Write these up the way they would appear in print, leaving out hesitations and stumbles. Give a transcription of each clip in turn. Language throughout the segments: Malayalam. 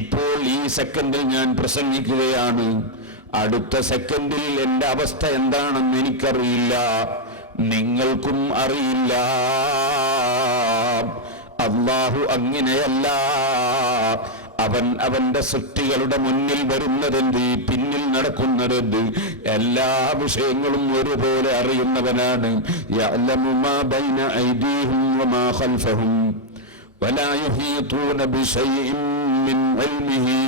ഇപ്പോൾ ഈ സെക്കൻഡിൽ ഞാൻ പ്രസംഗിക്കുകയാണ്. അടുത്ത സെക്കൻഡിൽ എൻ്റെ അവസ്ഥ എന്താണെന്ന് എനിക്കറിയില്ല, നിങ്ങൾക്കും അറിയില്ല. അല്ലാഹു അങ്ങനെയല്ല. അവൻ അവന്റെ സൃഷ്ടികളുടെ മുന്നിൽ വരുന്നതെന്ത്, പിന്നിൽ നടക്കുന്നതെന്ത്, എല്ലാ വിഷയങ്ങളും ഒരുപോലെ അറിയുന്നവനാണ്. യഅലമു മാ ബൈന ഐദീഹിം വമാ ഖൽഫഹും വലാ യുഹീതൂന ബിശൈഇൻ മിൻ ഇൽമിഹി.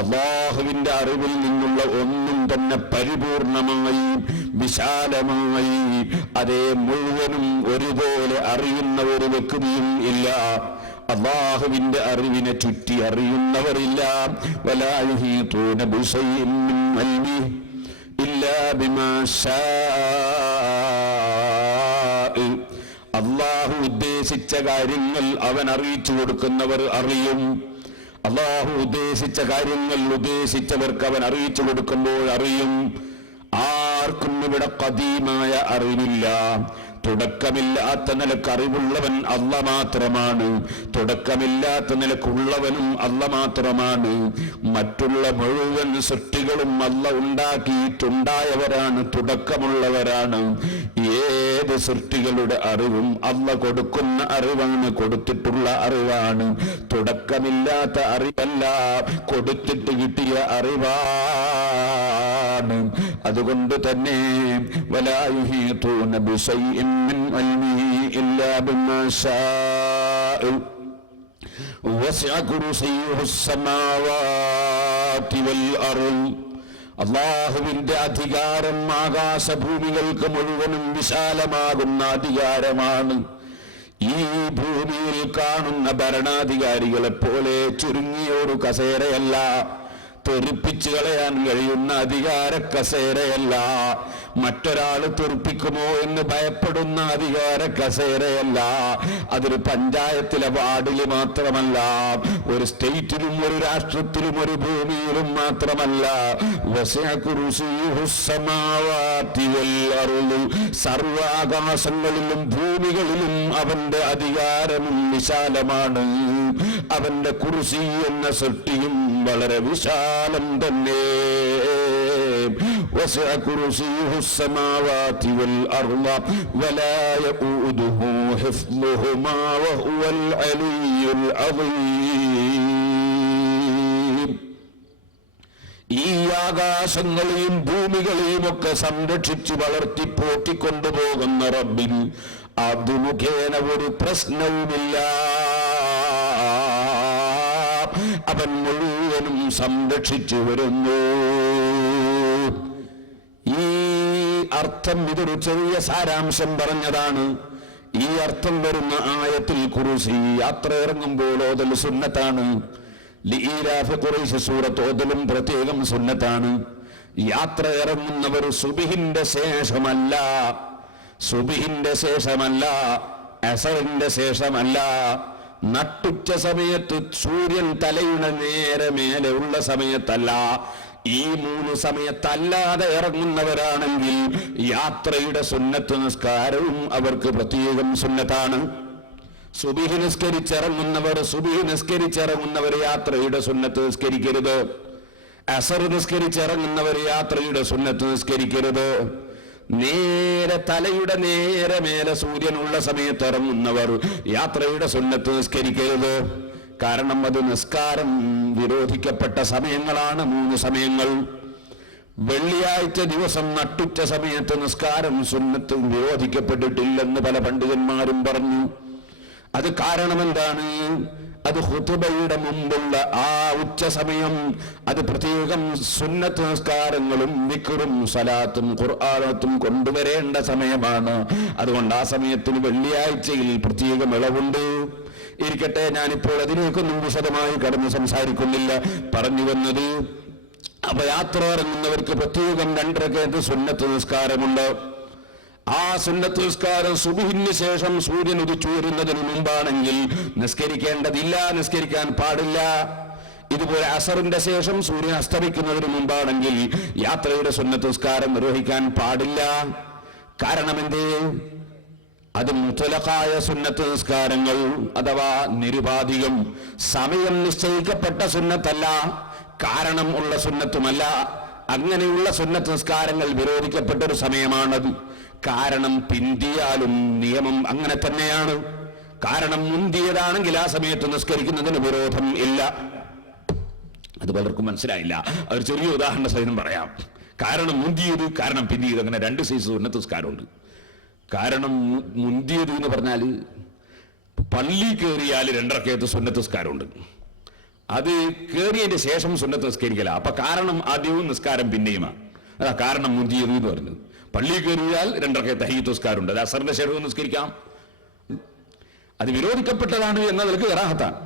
അല്ലാഹുവിന്റെ അറിവിൽ നിന്നുള്ള ഒന്നും തന്നെ പരിപൂർണമായി വിശാലമായി അതേ മുഴുവനും ഒരുപോലെ അറിയുന്ന ഒരു വ്യക്തിയും ഇല്ല. അല്ലാഹുവിന്റെ അറിവിനെ ചുറ്റി അറിയുന്നവരില്ല. വലാ യുഹീതൂന ബിശൈഇൻ മിൻ ഇൽമിഹി ഇല്ലാ ബിമാ ശാഅ. അല്ലാഹു ഉദ്ദേശിച്ച കാര്യങ്ങൾ അവൻ അറിയിച്ചു കൊടുക്കുന്നവർ അറിയും. അല്ലാഹു ഉദ്ദേശിച്ച കാര്യങ്ങൾ ഉദ്ദേശിച്ചവർക്ക് അവൻ അറിയിച്ചു കൊടുക്കുമ്പോൾ അറിയും. ആർക്കും ഇവിടെ ഖദീമായ അറിവില്ല. തുടക്കമില്ലാത്ത നിലക്ക് അറിവുള്ളവൻ അല്ല മാത്രമാണ്. തുടക്കമില്ലാത്ത നിലക്കുള്ളവനും അല്ല മാത്രമാണ്. മറ്റുള്ള മുഴുവൻ സൃഷ്ടികളും അല്ല ഉണ്ടാക്കിയിട്ടുണ്ടായവരാണ്, തുടക്കമുള്ളവരാണ്. ഏത് സൃഷ്ടികളുടെ അറിവും അല്ല കൊടുക്കുന്ന അറിവാണ്, കൊടുത്തിട്ടുള്ള അറിവാണ്. തുടക്കമില്ലാത്ത അറിവല്ല, കൊടുത്തിട്ട് കിട്ടിയ അറിവാണ്. അതുകൊണ്ട് തന്നെ വലാ യുഹീതൂന ബിശൈഇൻ മിൻ ഇൽമിഹി ഇല്ലാ ബിമാ ശാഅ വസിഅ കുർസിയ്യുഹു സ്സമാവാതി വൽ അർള്. അല്ലാഹുവിന്റെ അധികാരം ആകാശഭൂമികൾക്ക് മുഴുവനും വിശാലമാകുന്ന അധികാരമാണ്. ഈ ഭൂമിയിൽ കാണുന്ന ഭരണാധികാരികളെ പോലെ ചുരുങ്ങിയ ഒരു കസേരയല്ല, തെറിപ്പിച്ചു കളയാൻ കഴിയുന്ന അധികാര കസേരയല്ല, മറ്റൊരാൾ തെറിപ്പിക്കുമോ എന്ന് ഭയപ്പെടുന്ന അധികാര കസേരയല്ല. അതൊരു പഞ്ചായത്തിലെ വാർഡിൽ മാത്രമല്ല, ഒരു സ്റ്റേറ്റിലും ഒരു രാഷ്ട്രത്തിലും ഒരു ഭൂമിയിലും മാത്രമല്ല. വസിഅ കുർസിയ്യുഹു സ്സമാവാതി വൽ അർള്. സർവാകാശങ്ങളിലും ഭൂമികളിലും അവന്റെ അധികാരവും വിശാലമാണ്. അവന്റെ കുർസി എന്ന സൃഷ്ടിയും വളരെ വിശാലം തന്നെ. വസിഅ കുർസിയ്യുഹു സ്സമാവാതി വൽ അർള വലാ യഊദുഹു ഹിഫ്ളുഹുമാ വഹുവൽ അലിയ്യുൽ അളീം. ഈ ആകാശങ്ങളെയും ഭൂമികളെയും ഒക്കെ സംരക്ഷിച്ചു വളർത്തി പോറ്റിക്കൊണ്ടുപോകുന്ന റബ്ബിൽ അത് മുഖേന ഒരു പ്രശ്നവുമില്ല. അവൻ മുഴുവനും സംരക്ഷിച്ചു വരുന്നു. ഈ അർത്ഥം ഇതൊരു ചെറിയ സാരാംശം പറഞ്ഞതാണ്. ഈ അർത്ഥം വരുന്ന ആയത്തിൽ കുർസി യാത്ര ഇറങ്ങുമ്പോൾ ഓതൽ സുന്നത്താണ്. ലീലാഫ് ഖുറൈശ് സൂറത്ത് ഓതലും പ്രത്യേകം സുന്നത്താണ്. യാത്ര ഇറങ്ങുന്നവർ സുബ്ഹിന്റെ ശേഷമല്ല, സുബ്ഹിന്റെ ശേഷമല്ല, അസറിന്റെ ശേഷമല്ല, നട്ടുച്ച സമയത്ത് സൂര്യൻ തലയുടെ നേരെ മേലെ ഉള്ള സമയത്തല്ല. ഈ 3 സമയത്തല്ലാതെ ഇറങ്ങുന്നവരാണെങ്കിൽ യാത്രയുടെ സുന്നത്ത് നിസ്കാരവും അവർക്ക് പ്രത്യേകം സുന്നത്താണ്. സുബ്ഹി നിസ്കരിച്ചിറങ്ങുന്നവർ യാത്രയുടെ സുന്നത്ത് നിസ്കരിക്കരുത്. അസർ നിസ്കരിച്ചിറങ്ങുന്നവർ യാത്രയുടെ സുന്നത്ത് നിസ്കരിക്കരുത്. നേരെ തലയുടെ നേരെ മേലെ സൂര്യനുള്ള സമയത്ത് ഇറങ്ങുന്നവർ യാത്രയുടെ സുന്നത്ത് നിസ്കരിക്കരുത്. കാരണം അത് നിസ്കാരം വിരോധിക്കപ്പെട്ട സമയങ്ങളാണ് 3 സമയങ്ങൾ. വെള്ളിയാഴ്ച ദിവസം നട്ടുച്ച സമയത്ത് നിസ്കാരം സുന്നത്ത് വിരോധിക്കപ്പെട്ടിട്ടില്ലെന്ന് പല പണ്ഡിതന്മാരും പറഞ്ഞു. അത് കാരണം എന്താണ്? അത് ഖുതുബയുടെ മുമ്പുള്ള ആ ഉച്ച സമയം അത് പ്രത്യേകം സുന്നത്ത് നിസ്കാരങ്ങളും ദിക്റും സലാത്തും ഖുർആനും കൊണ്ടുവരേണ്ട സമയമാണ്. അതുകൊണ്ട് ആ സമയത്തിന് വെള്ളിയാഴ്ചയിൽ പ്രത്യേകം ഇളവുണ്ട്. ഇരിക്കട്ടെ, ഞാനിപ്പോൾ അതിലേക്കൊന്നും വിശദമായി കടന്ന് സംസാരിക്കുന്നില്ല. പറഞ്ഞു വന്നത്, അപ്പൊ യാത്ര ഇറങ്ങുന്നവർക്ക് പ്രത്യേകം 2 റക്അത്ത് സുന്നത്ത് നിസ്കാരമുണ്ട്. ആ സുന്നത്ത് നിസ്കാരം സുബ്ഹിന് ശേഷം സൂര്യൻ ഉദിച്ചു വരുന്നതിന് മുമ്പാണെങ്കിൽ നിസ്കരിക്കേണ്ടതില്ല, നിസ്കരിക്കാൻ പാടില്ല. ഇതുപോലെ അസറിന്റെ ശേഷം സൂര്യൻ അസ്തമിക്കുന്നതിന് മുമ്പാണെങ്കിൽ യാത്രയുടെ സുന്നത്ത് നിസ്കാരം നിർവഹിക്കാൻ പാടില്ല. കാരണം എന്തേ? അത് മുത്തലഖായ സുന്നത്ത് നിസ്കാരങ്ങൾ അഥവാ നിരുപാധികം സമയം നിശ്ചയിക്കപ്പെട്ട സുന്നത്തല്ല, കാരണം ഉള്ള സുന്നത്തുമല്ല. അങ്ങനെയുള്ള സുന്നത്ത് നിസ്കാരങ്ങൾ വിരോധിക്കപ്പെട്ടൊരു സമയമാണത്. കാരണം പിന്തിയാലും നിയമം അങ്ങനെ തന്നെയാണ്. കാരണം മുന്തിയതാണെങ്കിൽ ആ സമയത്ത് നിസ്കരിക്കുന്നതിന് വിരോധം ഇല്ല. അത് പലർക്കും മനസ്സിലായില്ല. ഒരു ചെറിയ ഉദാഹരണ സഹിതം പറയാം. കാരണം മുന്തിയത്, കാരണം പിന്തിയത്, അങ്ങനെ രണ്ട് സൈസ് സുന്നത്ത് നിസ്കാരമുണ്ട്. കാരണം മുന്തിയത് എന്ന് പറഞ്ഞാൽ പള്ളി കയറിയാൽ 2 റക്അത്ത് സുന്നത്ത് നിസ്കാരമുണ്ട്. അത് കയറിയതിന്റെ ശേഷം സുന്നത്ത് നിസ്കരിക്കല. അപ്പൊ കാരണം ആദ്യവും നിസ്കാരം പിന്നെയുമാണ്. അതാ കാരണം മുന്തിയത് എന്ന് പറഞ്ഞത്. പള്ളി കയറിയാൽ 2 റക്അത്ത് തഹീയ്യത്ത് നിസ്കാരമുണ്ട്. അത് അസറിന്റെ ശേഷവും നിസ്കരിക്കാം. അത് വിരോധിക്കപ്പെട്ടതാണ് എന്ന നിലക്ക് കറാഹത്താണ്.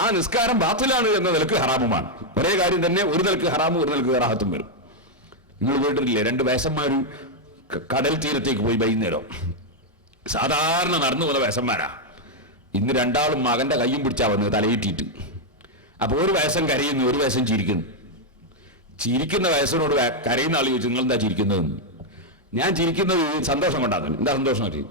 ആ നിസ്കാരം ബാത്തിലാണ് എന്ന നിലക്ക് ഹറാമുമാണ്. ഒരേ കാര്യം തന്നെ ഒരു നിലക്ക് ഹറാമും ഒരു നിലക്ക് കറാഹത്തും വരും. നിങ്ങൾ കേട്ടിട്ടില്ലേ, 2 വയസ്സന്മാരും കടൽ തീരത്തേക്ക് പോയി വൈകുന്നേരം. സാധാരണ നടന്നു പോകുന്ന വയസ്സന്മാരാ. ഇന്ന് രണ്ടാളും മകന്റെ കയ്യും പിടിച്ചാ വന്നത് തലയിട്ടിട്ട്. അപ്പൊ ഒരു വയസ്സം കരയുന്നു, ഒരു വയസ്സം ചിരിക്കുന്നു. ചിരിക്കുന്ന വയസ്സിനോട് കരയുന്ന ആൾ ചോദിച്ചു, നിങ്ങൾ എന്താ ചിരിക്കുന്നതെന്ന്. ഞാൻ ചിരിക്കുന്നത് സന്തോഷം കൊണ്ടാണ്. എന്താ സന്തോഷം പറ്റി?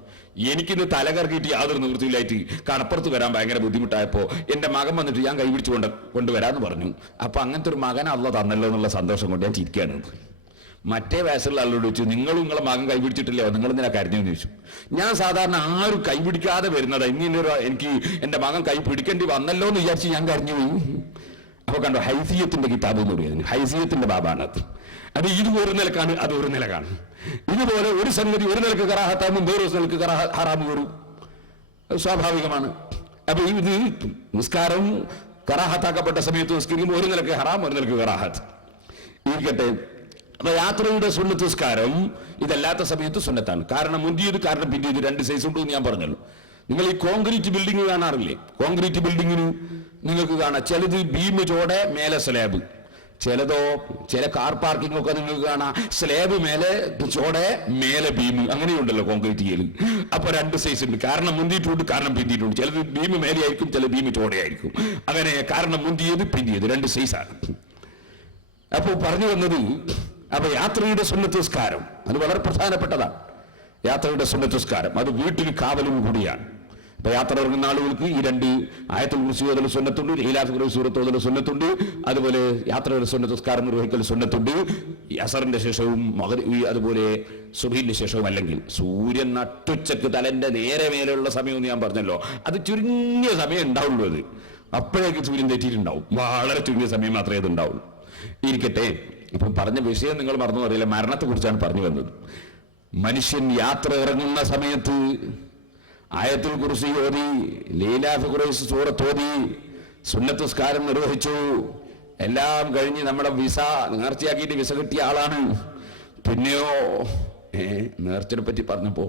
എനിക്കിന്ന് തലകറക്കിയിട്ട് യാതൊരു നിവൃത്തിയിലായിട്ട് കടപ്പുറത്ത് വരാൻ ഭയങ്കര ബുദ്ധിമുട്ടായപ്പോ എന്റെ മകൻ വന്നിട്ട് ഞാൻ കൈപിടിച്ച് കൊണ്ടുവരാന്ന് പറഞ്ഞു. അപ്പൊ അങ്ങനത്തെ ഒരു മകൻ അള്ള തന്നല്ലോ എന്നുള്ള സന്തോഷം കൊണ്ട് ഞാൻ ചിരിക്കുകയാണ്. മറ്റേ വയസ്സുള്ള ആളോട് ചോദിച്ചു, നിങ്ങളും നിങ്ങളെ മകൻ കൈപിടിച്ചിട്ടില്ലയോ, നിങ്ങൾ എന്തിനാ കരഞ്ഞെന്ന് ചോദിച്ചു. ഞാൻ സാധാരണ ആരും കൈപിടിക്കാതെ വരുന്നതാ, എനിക്ക് എന്റെ മകൻ കൈ പിടിക്കേണ്ടി വന്നല്ലോ എന്ന് വിചാരിച്ച് ഞാൻ കരഞ്ഞു പോയി. അപ്പൊ കണ്ടോ, ഹൈസിയത്തിന്റെ കിതാബ് എന്ന് പറയുന്നത് ഹൈസിയത്തിന്റെ ബാബാണത്. അത് ഇത് ഒരു നിലക്കാണ്, അത് ഒരു നിലക്കാണ്. ഇതുപോലെ ഒരു സംഗതി ഒരു നിലക്ക് കറാഹത്താകുമ്പോൾ വേറൊരു നിലക്ക് ഹറാമ് വരും. സ്വാഭാവികമാണ്. അപ്പൊ ഇത് നിസ്കാരം കറാഹത്താക്കപ്പെട്ട സമയത്ത് നിസ്കരിക്കുമ്പോൾ ഒരു നിലക്ക് ഹറാം, ഒരു നിലക്ക് കറാഹത്ത് ഇരിക്കട്ടെ. അപ്പൊ യാത്രയുടെ സുന്നത്ത് നിസ്കാരം ഇതല്ലാത്ത സമയത്ത് സുന്നത്താണ്. കാരണം മുന്തിയത്, കാരണം പിന്തിയത്, 2 സൈസ് ഉണ്ടെന്ന് ഞാൻ പറഞ്ഞല്ലോ. നിങ്ങൾ ഈ കോൺക്രീറ്റ് ബിൽഡിംഗ് കാണാറില്ലേ? കോൺക്രീറ്റ് ബിൽഡിങ്ങിന് നിങ്ങൾക്ക് കാണാം, ചിലത് ബീം ചോടെ മേലെ സ്ലാബ്, ചിലതോ ചില കാർ പാർക്കിംഗ് ഒക്കെ നിങ്ങൾക്ക് കാണാം സ്ലാബ് മേലെ ചോടെ മേലെ ബീം, അങ്ങനെയുണ്ടല്ലോ കോൺക്രീറ്റ് ചെയ്യല്. അപ്പൊ 2 സൈസ് ഉണ്ട്. കാരണം മുന്തിയിട്ടുണ്ട്, കാരണം പിന്തിയിട്ടുണ്ട്. ചിലത് ബീം മേലെ ആയിരിക്കും, ചില ബീം ചോടയായിരിക്കും. അങ്ങനെ കാരണം മുന്തിയത് പിന്തിയത് 2 സൈസാണ്. അപ്പൊ പറഞ്ഞു വന്നത്, അപ്പൊ യാത്രയുടെ സുന്നത്ത് നിസ്കാരം അത് വളരെ പ്രധാനപ്പെട്ടതാണ്. യാത്രയുടെ സുന്നത്ത് നിസ്കാരം അത് വീട്ടിൽ കാവലും കൂടിയാണ്. അപ്പൊ യാത്ര ഇറങ്ങുന്ന ആളുകൾക്ക് ഈ 2 ആയത്തുൽ കുർസി ഓതൽ സുന്നത്തുണ്ട്, ഇഖ്ലാസ് ഖുർആൻ സൂറത്ത് ഓതൽ സുന്നത്തുണ്ട്. അതുപോലെ യാത്രയുടെ സുന്നത്ത് നിസ്കാരം നിർവഹിക്കൽ സുന്നത്തുണ്ട്. അസറിന്റെ ശേഷവും അതുപോലെ സുബഹിന്റെ ശേഷവും, അല്ലെങ്കിൽ സൂര്യൻ നട്ടുച്ചക്ക് തലന്റെ നേരെ മേലെയുള്ള സമയം എന്ന് ഞാൻ പറഞ്ഞല്ലോ, അത് ചുരുങ്ങിയ സമയം ഉണ്ടാവുള്ളൂ. അത് അപ്പോഴേക്ക് സൂര്യൻ തെറ്റിയിട്ടുണ്ടാവും. വളരെ ചുരുങ്ങിയ സമയം മാത്രമേ അത് ഉണ്ടാവുള്ളൂ. ഇരിക്കട്ടെ, ഇപ്പം പറഞ്ഞ വിഷയം നിങ്ങൾ മറന്നു അറിയില്ല, മരണത്തെ കുറിച്ചാണ് പറഞ്ഞു വന്നത്. മനുഷ്യൻ യാത്ര ഇറങ്ങുന്ന സമയത്ത് ആയത്തുൽ കുർസി ഓതി, ലീലാഫ് ഖുറൈശ് സൂറത്ത് ഓതി, സുന്നത്ത് നിസ്കാരം നിർവഹിച്ചു. എല്ലാം കഴിഞ്ഞ് നമ്മുടെ വിസ നേർച്ചയാക്കിയിട്ട് വിസ കിട്ടിയ ആളാണ്. പിന്നെയോ നേർച്ചയെ പറ്റി പറഞ്ഞപ്പോ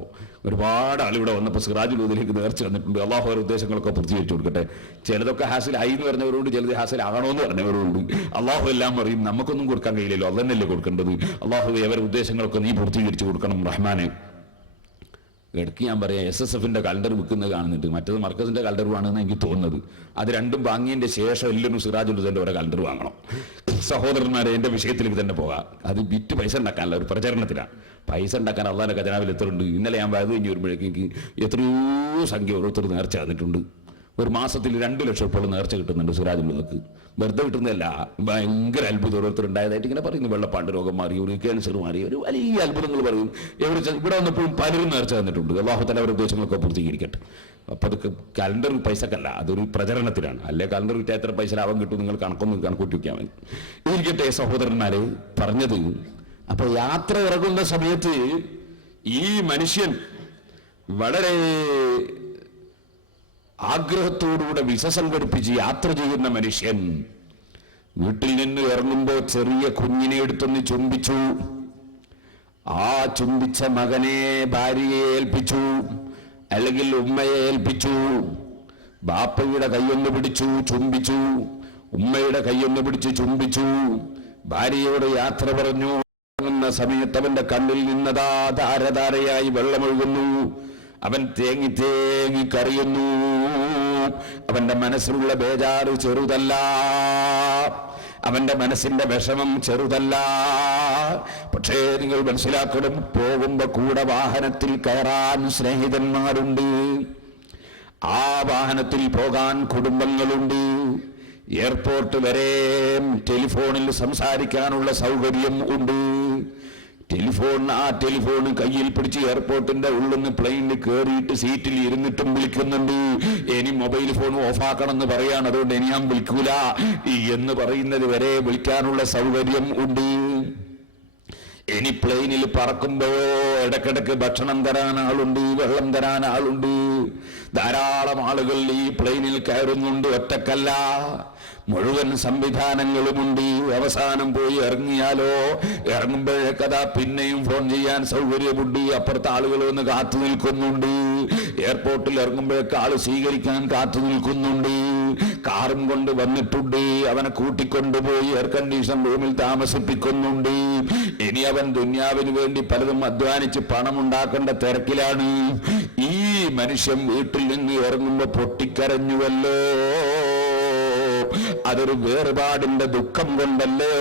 ഒരുപാട് ആളിവിടെ വന്നപ്പോൾ സിറാജുൽ ഹുദയിലേക്ക് നേർച്ച വന്നിട്ടുണ്ട്. അള്ളാഹു അവരുടെ ഉദ്ദേശങ്ങളൊക്കെ പൂർത്തീകരിച്ചു കൊടുക്കട്ടെ. ചിലതൊക്കെ ഹാസിലായി എന്ന് പറഞ്ഞവരോട്, ചിലത് ഹാസിലാകണോ എന്ന് പറഞ്ഞവരോട്. അള്ളാഹു എല്ലാം പറയും, നമുക്കൊന്നും കൊടുക്കാൻ കഴിയില്ലല്ലോ, അത് തന്നെയല്ലേ കൊടുക്കേണ്ടത്. അള്ളാഹു അവരുടെ ഉദ്ദേശങ്ങളൊക്കെ നീ പൂർത്തീകരിച്ചു കൊടുക്കണം റഹ്മാനെ. ഇടയ്ക്ക് ഞാൻ പറയാം, SSFന്റെ കലണ്ടർ വിൽക്കുന്നത് കാണുന്നുണ്ട്, മറ്റത് മർക്കസിന്റെ കലണ്ടറുമാണെന്ന് എനിക്ക് തോന്നുന്നത്. അത് രണ്ടും വാങ്ങിയതിന്റെ ശേഷം എല്ലാവരും സിറാജുൽ ഹുദന്റെ ഓരോ കലണ്ടർ വാങ്ങണം. സഹോദരന്മാരെ, എന്റെ വിഷയത്തിലേക്ക് തന്നെ പോകാം. അത് വിറ്റ് പൈസ ഉണ്ടാക്കാനല്ല, ഒരു പ്രചരണത്തിലാണ്. പൈസ ഉണ്ടാക്കാൻ അള്ളാന്റെ ഖജനാവിൽ എത്രയുണ്ട്. ഇന്നലെ ഞാൻ വയത് കഴിഞ്ഞ് വരുമ്പോഴേക്കും എനിക്ക് എത്രയോ സംഖ്യ ഓരോരുത്തർ നേർച്ച തന്നിട്ടുണ്ട്. ഒരു മാസത്തിൽ 2 ലക്ഷം ഇപ്പോൾ നേർച്ച കിട്ടുന്നുണ്ട് സിറാജുൽ ഹുദക്ക്. വെറുതെ കിട്ടുന്നതല്ല, ഭയങ്കര അത്ഭുതം ഓരോരുത്തരുണ്ടായതായിട്ട് ഇങ്ങനെ പറയുന്നു. വെള്ളപ്പാണ്ട് രോഗം മാറി, ഒരു ക്യാൻസർ മാറി, ഒരു വലിയ അത്ഭുതങ്ങൾ പറയും. ഇവിടെ വന്നപ്പോഴും പലരും നേർച്ച തന്നിട്ടുണ്ട്. അള്ളാഹു തആല അവരുടെ ഉദ്ദേശങ്ങളൊക്കെ പൂർത്തീകരിക്കട്ടെ. അപ്പൊ അതൊക്കെ കലണ്ടർ പൈസക്കല്ല, അതൊരു പ്രചരണത്തിലാണ്. അല്ലെ കലണ്ടർ വിറ്റാൽ എത്ര പൈസ ലാഭം കിട്ടും നിങ്ങൾ കണക്കൂട്ടി വയ്ക്കാൻ മതി. ഇരിക്കട്ടെ സഹോദരന്മാരെ, പറഞ്ഞത് അപ്പൊ യാത്ര ഇറങ്ങുന്ന സമയത്ത് ഈ മനുഷ്യൻ വളരെ ആഗ്രഹത്തോടുകൂടെ വിസ സംഘടിപ്പിച്ച് യാത്ര ചെയ്യുന്ന മനുഷ്യൻ വീട്ടിൽ നിന്ന് ഇറങ്ങുമ്പോൾ ചെറിയ കുഞ്ഞിനെ എടുത്തൊന്ന് ചുംബിച്ചു. ആ ചുംബിച്ച മകനെ ഭാര്യയെ ഏൽപ്പിച്ചു, അല്ലെങ്കിൽ ഉമ്മയെ ഏൽപ്പിച്ചു. ബാപ്പയുടെ കൈയൊന്ന് പിടിച്ചു ചുംബിച്ചു, ഉമ്മയുടെ കൈയൊന്ന് പിടിച്ച് ചുംബിച്ചു. ഭാര്യയോട് യാത്ര പറഞ്ഞു. ഇറങ്ങുന്ന സമയത്ത് അവന്റെ കണ്ണിൽ നിന്നതാ ധാരധാരയായി വെള്ളമൊഴുകുന്നു. അവൻ തേങ്ങി തേങ്ങി കരയുന്നു. അവന്റെ മനസ്സിലുള്ള ബേജാറ് ചെറുതല്ല. അവന്റെ മനസ്സിന്റെ വിഷമം ചെറുതല്ല. പക്ഷേ നിങ്ങൾ മനസ്സിലാക്കണം, പോകുമ്പോ കൂടെ വാഹനത്തിൽ കയറാൻ സ്നേഹിതന്മാരുണ്ട്, ആ വാഹനത്തിൽ പോകാൻ കുടുംബങ്ങളുണ്ട്, എയർപോർട്ട് വരെ ടെലിഫോണിൽ സംസാരിക്കാനുള്ള സൗകര്യം ഉണ്ട്. ടെലിഫോൺ കയ്യിൽ പിടിച്ച് എയർപോർട്ടിന്റെ ഉള്ളിൽ നിന്ന് പ്ലെയിനിൽ കയറിയിട്ട് സീറ്റിൽ ഇരുന്നിട്ടും വിളിക്കുന്നുണ്ട്. ഇനി മൊബൈൽ ഫോൺ ഓഫാക്കണം എന്ന് പറയാണ്, അതുകൊണ്ട് ഇനി ഞാൻ വിളിക്കൂല എന്ന് പറയുന്നത് വരെ വിളിക്കാനുള്ള സൗകര്യം ഉണ്ട്. ഇനി പ്ലെയിനിൽ പറക്കുമ്പോഴോ ഇടക്കിടക്ക് ഭക്ഷണം തരാൻ ആളുണ്ട്, വെള്ളം തരാൻ ആളുണ്ട്. ധാരാളം ആളുകൾ ഈ പ്ലെയിനിൽ കയറുന്നുണ്ട്, ഒറ്റക്കല്ല, മുഴുവൻ സംവിധാനങ്ങളുമുണ്ട്. അവസാനം പോയി ഇറങ്ങിയാലോ ഇറങ്ങുമ്പോഴേക്കതാ പിന്നെയും ഫോൺ ചെയ്യാൻ സൗകര്യമുണ്ട്. അപ്പുറത്തെ ആളുകൾ വന്ന് കാത്തു നിൽക്കുന്നുണ്ട്. എയർപോർട്ടിൽ ഇറങ്ങുമ്പോഴേക്ക് ആള് സ്വീകരിക്കാൻ കാത്തു നിൽക്കുന്നുണ്ട്. കാറും കൊണ്ട് വന്നിട്ടുണ്ട്, അവനെ കൂട്ടിക്കൊണ്ടുപോയി എയർ കണ്ടീഷൻ റൂമിൽ താമസിപ്പിക്കുന്നുണ്ട്. ഇനി അവൻ ദുന്യാവിന് വേണ്ടി പലതും അധ്വാനിച്ച് പണമുണ്ടാക്കേണ്ട തിരക്കിലാണ്. ഈ മനുഷ്യൻ വീട്ടിൽ നിന്ന് ഇറങ്ങുമ്പോ പൊട്ടിക്കരഞ്ഞുവല്ലോ, അതൊരു വേർപാടിന്റെ ദുഃഖം കൊണ്ടല്ലോ.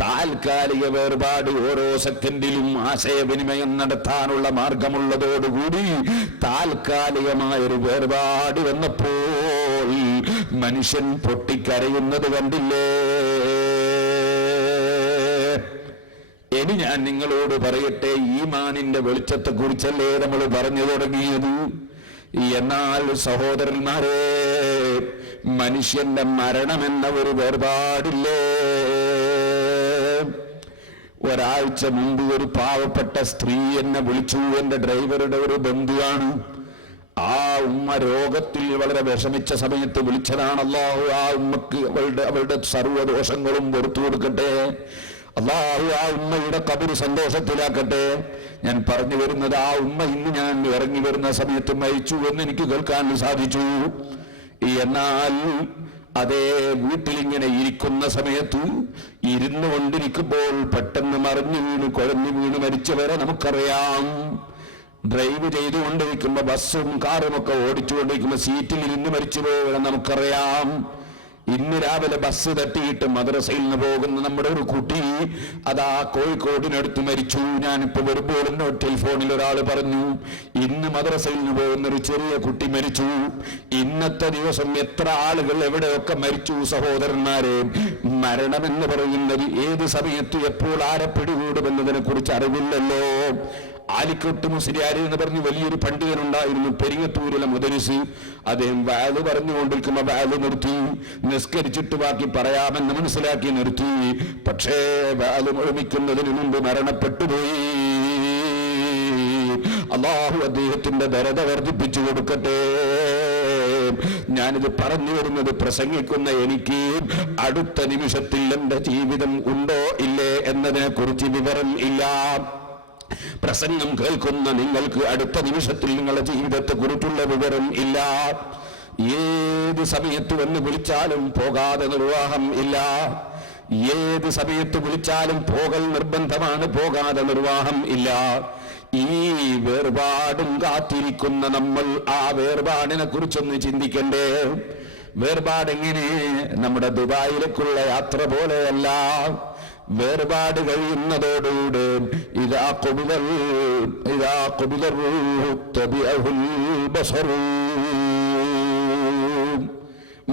താൽക്കാലിക വേർപാട്, ഓരോ സെക്കൻഡിലും ആശയവിനിമയം നടത്താനുള്ള മാർഗമുള്ളതോടുകൂടി താൽക്കാലികമായൊരു വേർപാട് വന്നപ്പോൾ മനുഷ്യൻ പൊട്ടിക്കരയുന്നത് കണ്ടില്ലേ. ഇനി ഞാൻ നിങ്ങളോട് പറയട്ടെ, ഈമാനിന്റെ വെളിച്ചത്തെ കുറിച്ചല്ലേ നമ്മൾ പറഞ്ഞു തുടങ്ങിയത്. എന്നാൽ സഹോദരന്മാരെ, മനുഷ്യന്റെ മരണമെന്ന ഒരു വേർപാടില്ലേ. ഒരാഴ്ച മുമ്പ് ഒരു പാവപ്പെട്ട സ്ത്രീ എന്നെ വിളിച്ചു. എന്റെ ഡ്രൈവറുടെ ഒരു ബന്ധുവാണ്. ആ ഉമ്മ രോഗത്തിൽ വളരെ വിഷമിച്ച സമയത്ത് വിളിച്ചതാണ്. അല്ലാഹു ആ ഉമ്മക്ക് അവളുടെ സർവ്വദോഷങ്ങളും പുറത്തു കൊടുക്കട്ടെ. അല്ലാഹു ആ ഉമ്മയുടെ ഖബർ സന്തോഷത്തിലാക്കട്ടെ. ഞാൻ പറഞ്ഞു വരുന്നത്, ആ ഉമ്മ ഇന്ന് ഞാൻ ഇറങ്ങി വരുന്ന സമയത്ത് മരിച്ചു എന്ന് എനിക്ക് കേൾക്കാൻ സാധിച്ചു. എന്നാൽ അതേ വീട്ടിലിങ്ങനെ ഇരിക്കുന്ന സമയത്ത് ഇരുന്നു കൊണ്ടിരിക്കുമ്പോൾ പെട്ടെന്ന് മറിഞ്ഞു വീണ് കുഴഞ്ഞു വീണ് മരിച്ചവരെ നമുക്കറിയാം. ഡ്രൈവ് ചെയ്തുകൊണ്ടിരിക്കുമ്പോ ബസ്സും കാറും ഒക്കെ ഓടിച്ചുകൊണ്ടിരിക്കുമ്പോ സീറ്റിൽ ഇരുന്ന് മരിച്ചുപോയവരെ നമുക്കറിയാം. ഇന്ന് രാവിലെ ബസ് തട്ടിയിട്ട് മദ്രസയിൽ നിന്ന് പോകുന്ന നമ്മുടെ ഒരു കുട്ടി അതാ കോഴിക്കോടിനടുത്ത് മരിച്ചു. ഞാനിപ്പോ വരുമ്പോൾ ടെലിഫോണിൽ ഒരാൾ പറഞ്ഞു, ഇന്ന് മദ്രസയിൽ നിന്ന് പോകുന്ന ഒരു ചെറിയ കുട്ടി മരിച്ചു. ഇന്നത്തെ ദിവസം എത്ര ആളുകൾ എവിടെയൊക്കെ മരിച്ചു സഹോദരന്മാരെ. മരണമെന്ന് പറയുന്നത് ഏത് സമയത്ത് എപ്പോൾ ആരെ പിടികൂടുമെന്നതിനെ കുറിച്ച് അറിവില്ലല്ലോ. ആലിക്കോട്ട് മുസ്ലിയാർ എന്ന് പറഞ്ഞ് വലിയൊരു പണ്ഡിതനുണ്ടായിരുന്നു, പെരിങ്ങത്തൂരിലെ മുദരിസ്. അദ്ദേഹം വഅദ് പറഞ്ഞുകൊണ്ടിരിക്കുമ്പോ വഅദ് നിർത്തി, നിസ്കരിച്ചിട്ട് ബാക്കി പറയാമെന്ന് മനസ്സിലാക്കി നിർത്തി. പക്ഷേ വഅദ് മുഴുമിക്കുന്നതിന് മുമ്പ് മരണപ്പെട്ടുപോയി. അല്ലാഹു അദ്ദേഹത്തിന്റെ ദരജ വർദ്ധിപ്പിച്ചു കൊടുക്കട്ടെ. ഞാനിത് പറഞ്ഞു വരുന്നത്, പ്രസംഗിക്കുന്ന എനിക്ക് അടുത്ത നിമിഷത്തിൽ എന്റെ ജീവിതം ഉണ്ടോ ഇല്ലേ എന്നതിനെ കുറിച്ച് വിവരം ഇല്ല. പ്രസംഗം കേൾക്കുന്ന നിങ്ങൾക്ക് അടുത്ത നിമിഷത്തിൽ നിങ്ങളുടെ ജീവിതത്തെ കുറിച്ചുള്ള വിവരം ഇല്ല. ഏത് സമയത്ത് വന്ന് വിളിച്ചാലും പോകാതെ നിർവാഹം ഇല്ല. ഏത് സമയത്ത് വിളിച്ചാലും പോകൽ നിർബന്ധമാണ്, പോകാതെ നിർവാഹം ഇല്ല. ഈ വേർപാടും കാത്തിരിക്കുന്ന നമ്മൾ ആ വേർപാടിനെ കുറിച്ചൊന്ന് ചിന്തിക്കണ്ടേ. വേർപാടെങ്ങനെ? നമ്മുടെ ദുബായിലേക്കുള്ള യാത്ര പോലെയല്ല. വേർപാട് കഴിയുന്നതോടുകൂടെ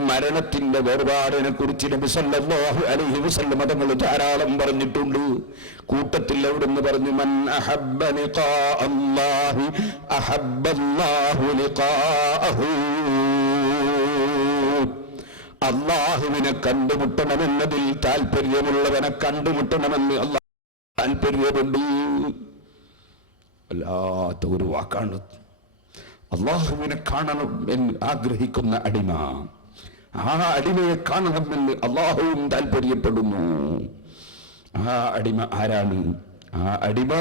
മരണത്തിന്റെ വേർപാടിനെ കുറിച്ച് നബി സല്ലല്ലാഹു അലൈഹി വസല്ലം തങ്ങൾ ധാരാളം പറഞ്ഞിട്ടുണ്ട്. കൂട്ടത്തിൽ എവിടുന്ന് പറഞ്ഞു, മൻ അഹബ്ബ ലിഖാ അല്ലാഹി അഹബ്ബല്ലാഹു ലിഖാഅഹു. അള്ളാഹുവിനെ കണ്ടുമുട്ടണമെന്നതിൽ താല്പര്യമുള്ളവനെ കണ്ടുമുട്ടണമെന്ന് അള്ളാഹ് താല്പര്യമുണ്ട്. വല്ലാത്ത ഒരു വാക്കാണ്. അള്ളാഹുവിനെ കാണണം എന്ന് ആഗ്രഹിക്കുന്ന അടിമ, ആ അടിമയെ കാണണമെന്ന് അള്ളാഹുവും താല്പര്യപ്പെടുന്നു. ആ അടിമ ആരാണ്? ആ അടിമ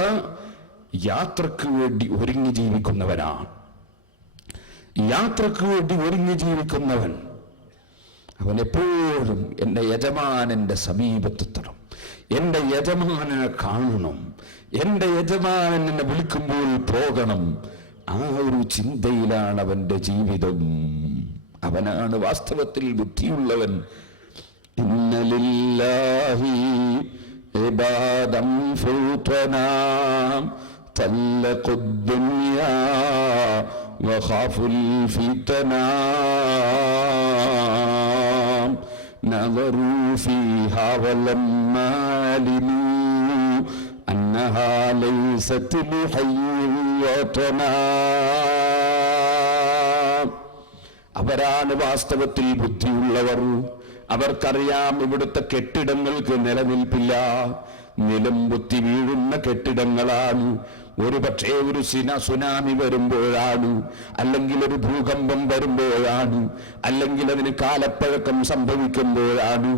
യാത്രക്ക് വേണ്ടി ഒരുങ്ങി ജീവിക്കുന്നവനാണ്. യാത്രക്ക് വേണ്ടി ഒരുങ്ങി ജീവിക്കുന്നവൻ അവൻ എപ്പോഴും എൻ്റെ യജമാനന്റെ സമീപത്തെത്തണം, എൻ്റെ യജമാനനെ കാണണം, എൻ്റെ യജമാനൻ എന്നെ വിളിക്കുമ്പോൾ പോകണം. ആ ഒരു ചിന്തയിലാണ് അവന്റെ ജീവിതം. അവനാണ് വാസ്തവത്തിൽ ബുദ്ധിയുള്ളവൻ. lillahi ibadan futana طلقوا الدنيا وخافوا الفتنا نظروا فيها ولما علموا أنها ليست لحي وطنا. അവരാണ് വാസ്തവത്തിൽ ബുദ്ധിയുള്ളവർ. അവർക്കറിയാം ഇവിടുത്തെ കെട്ടിടങ്ങൾക്ക് നിലനിൽപ്പില്ല, നിലം പൊത്തി വീഴുന്ന കെട്ടിടങ്ങളാണ്. ഒരു പക്ഷേ ഒരു സുനാമി വരുമ്പോഴാണ്, അല്ലെങ്കിൽ ഒരു ഭൂകമ്പം വരുമ്പോഴാണ്, അല്ലെങ്കിൽ അതിന് കാലപ്പഴക്കം സംഭവിക്കുമ്പോഴാണ്.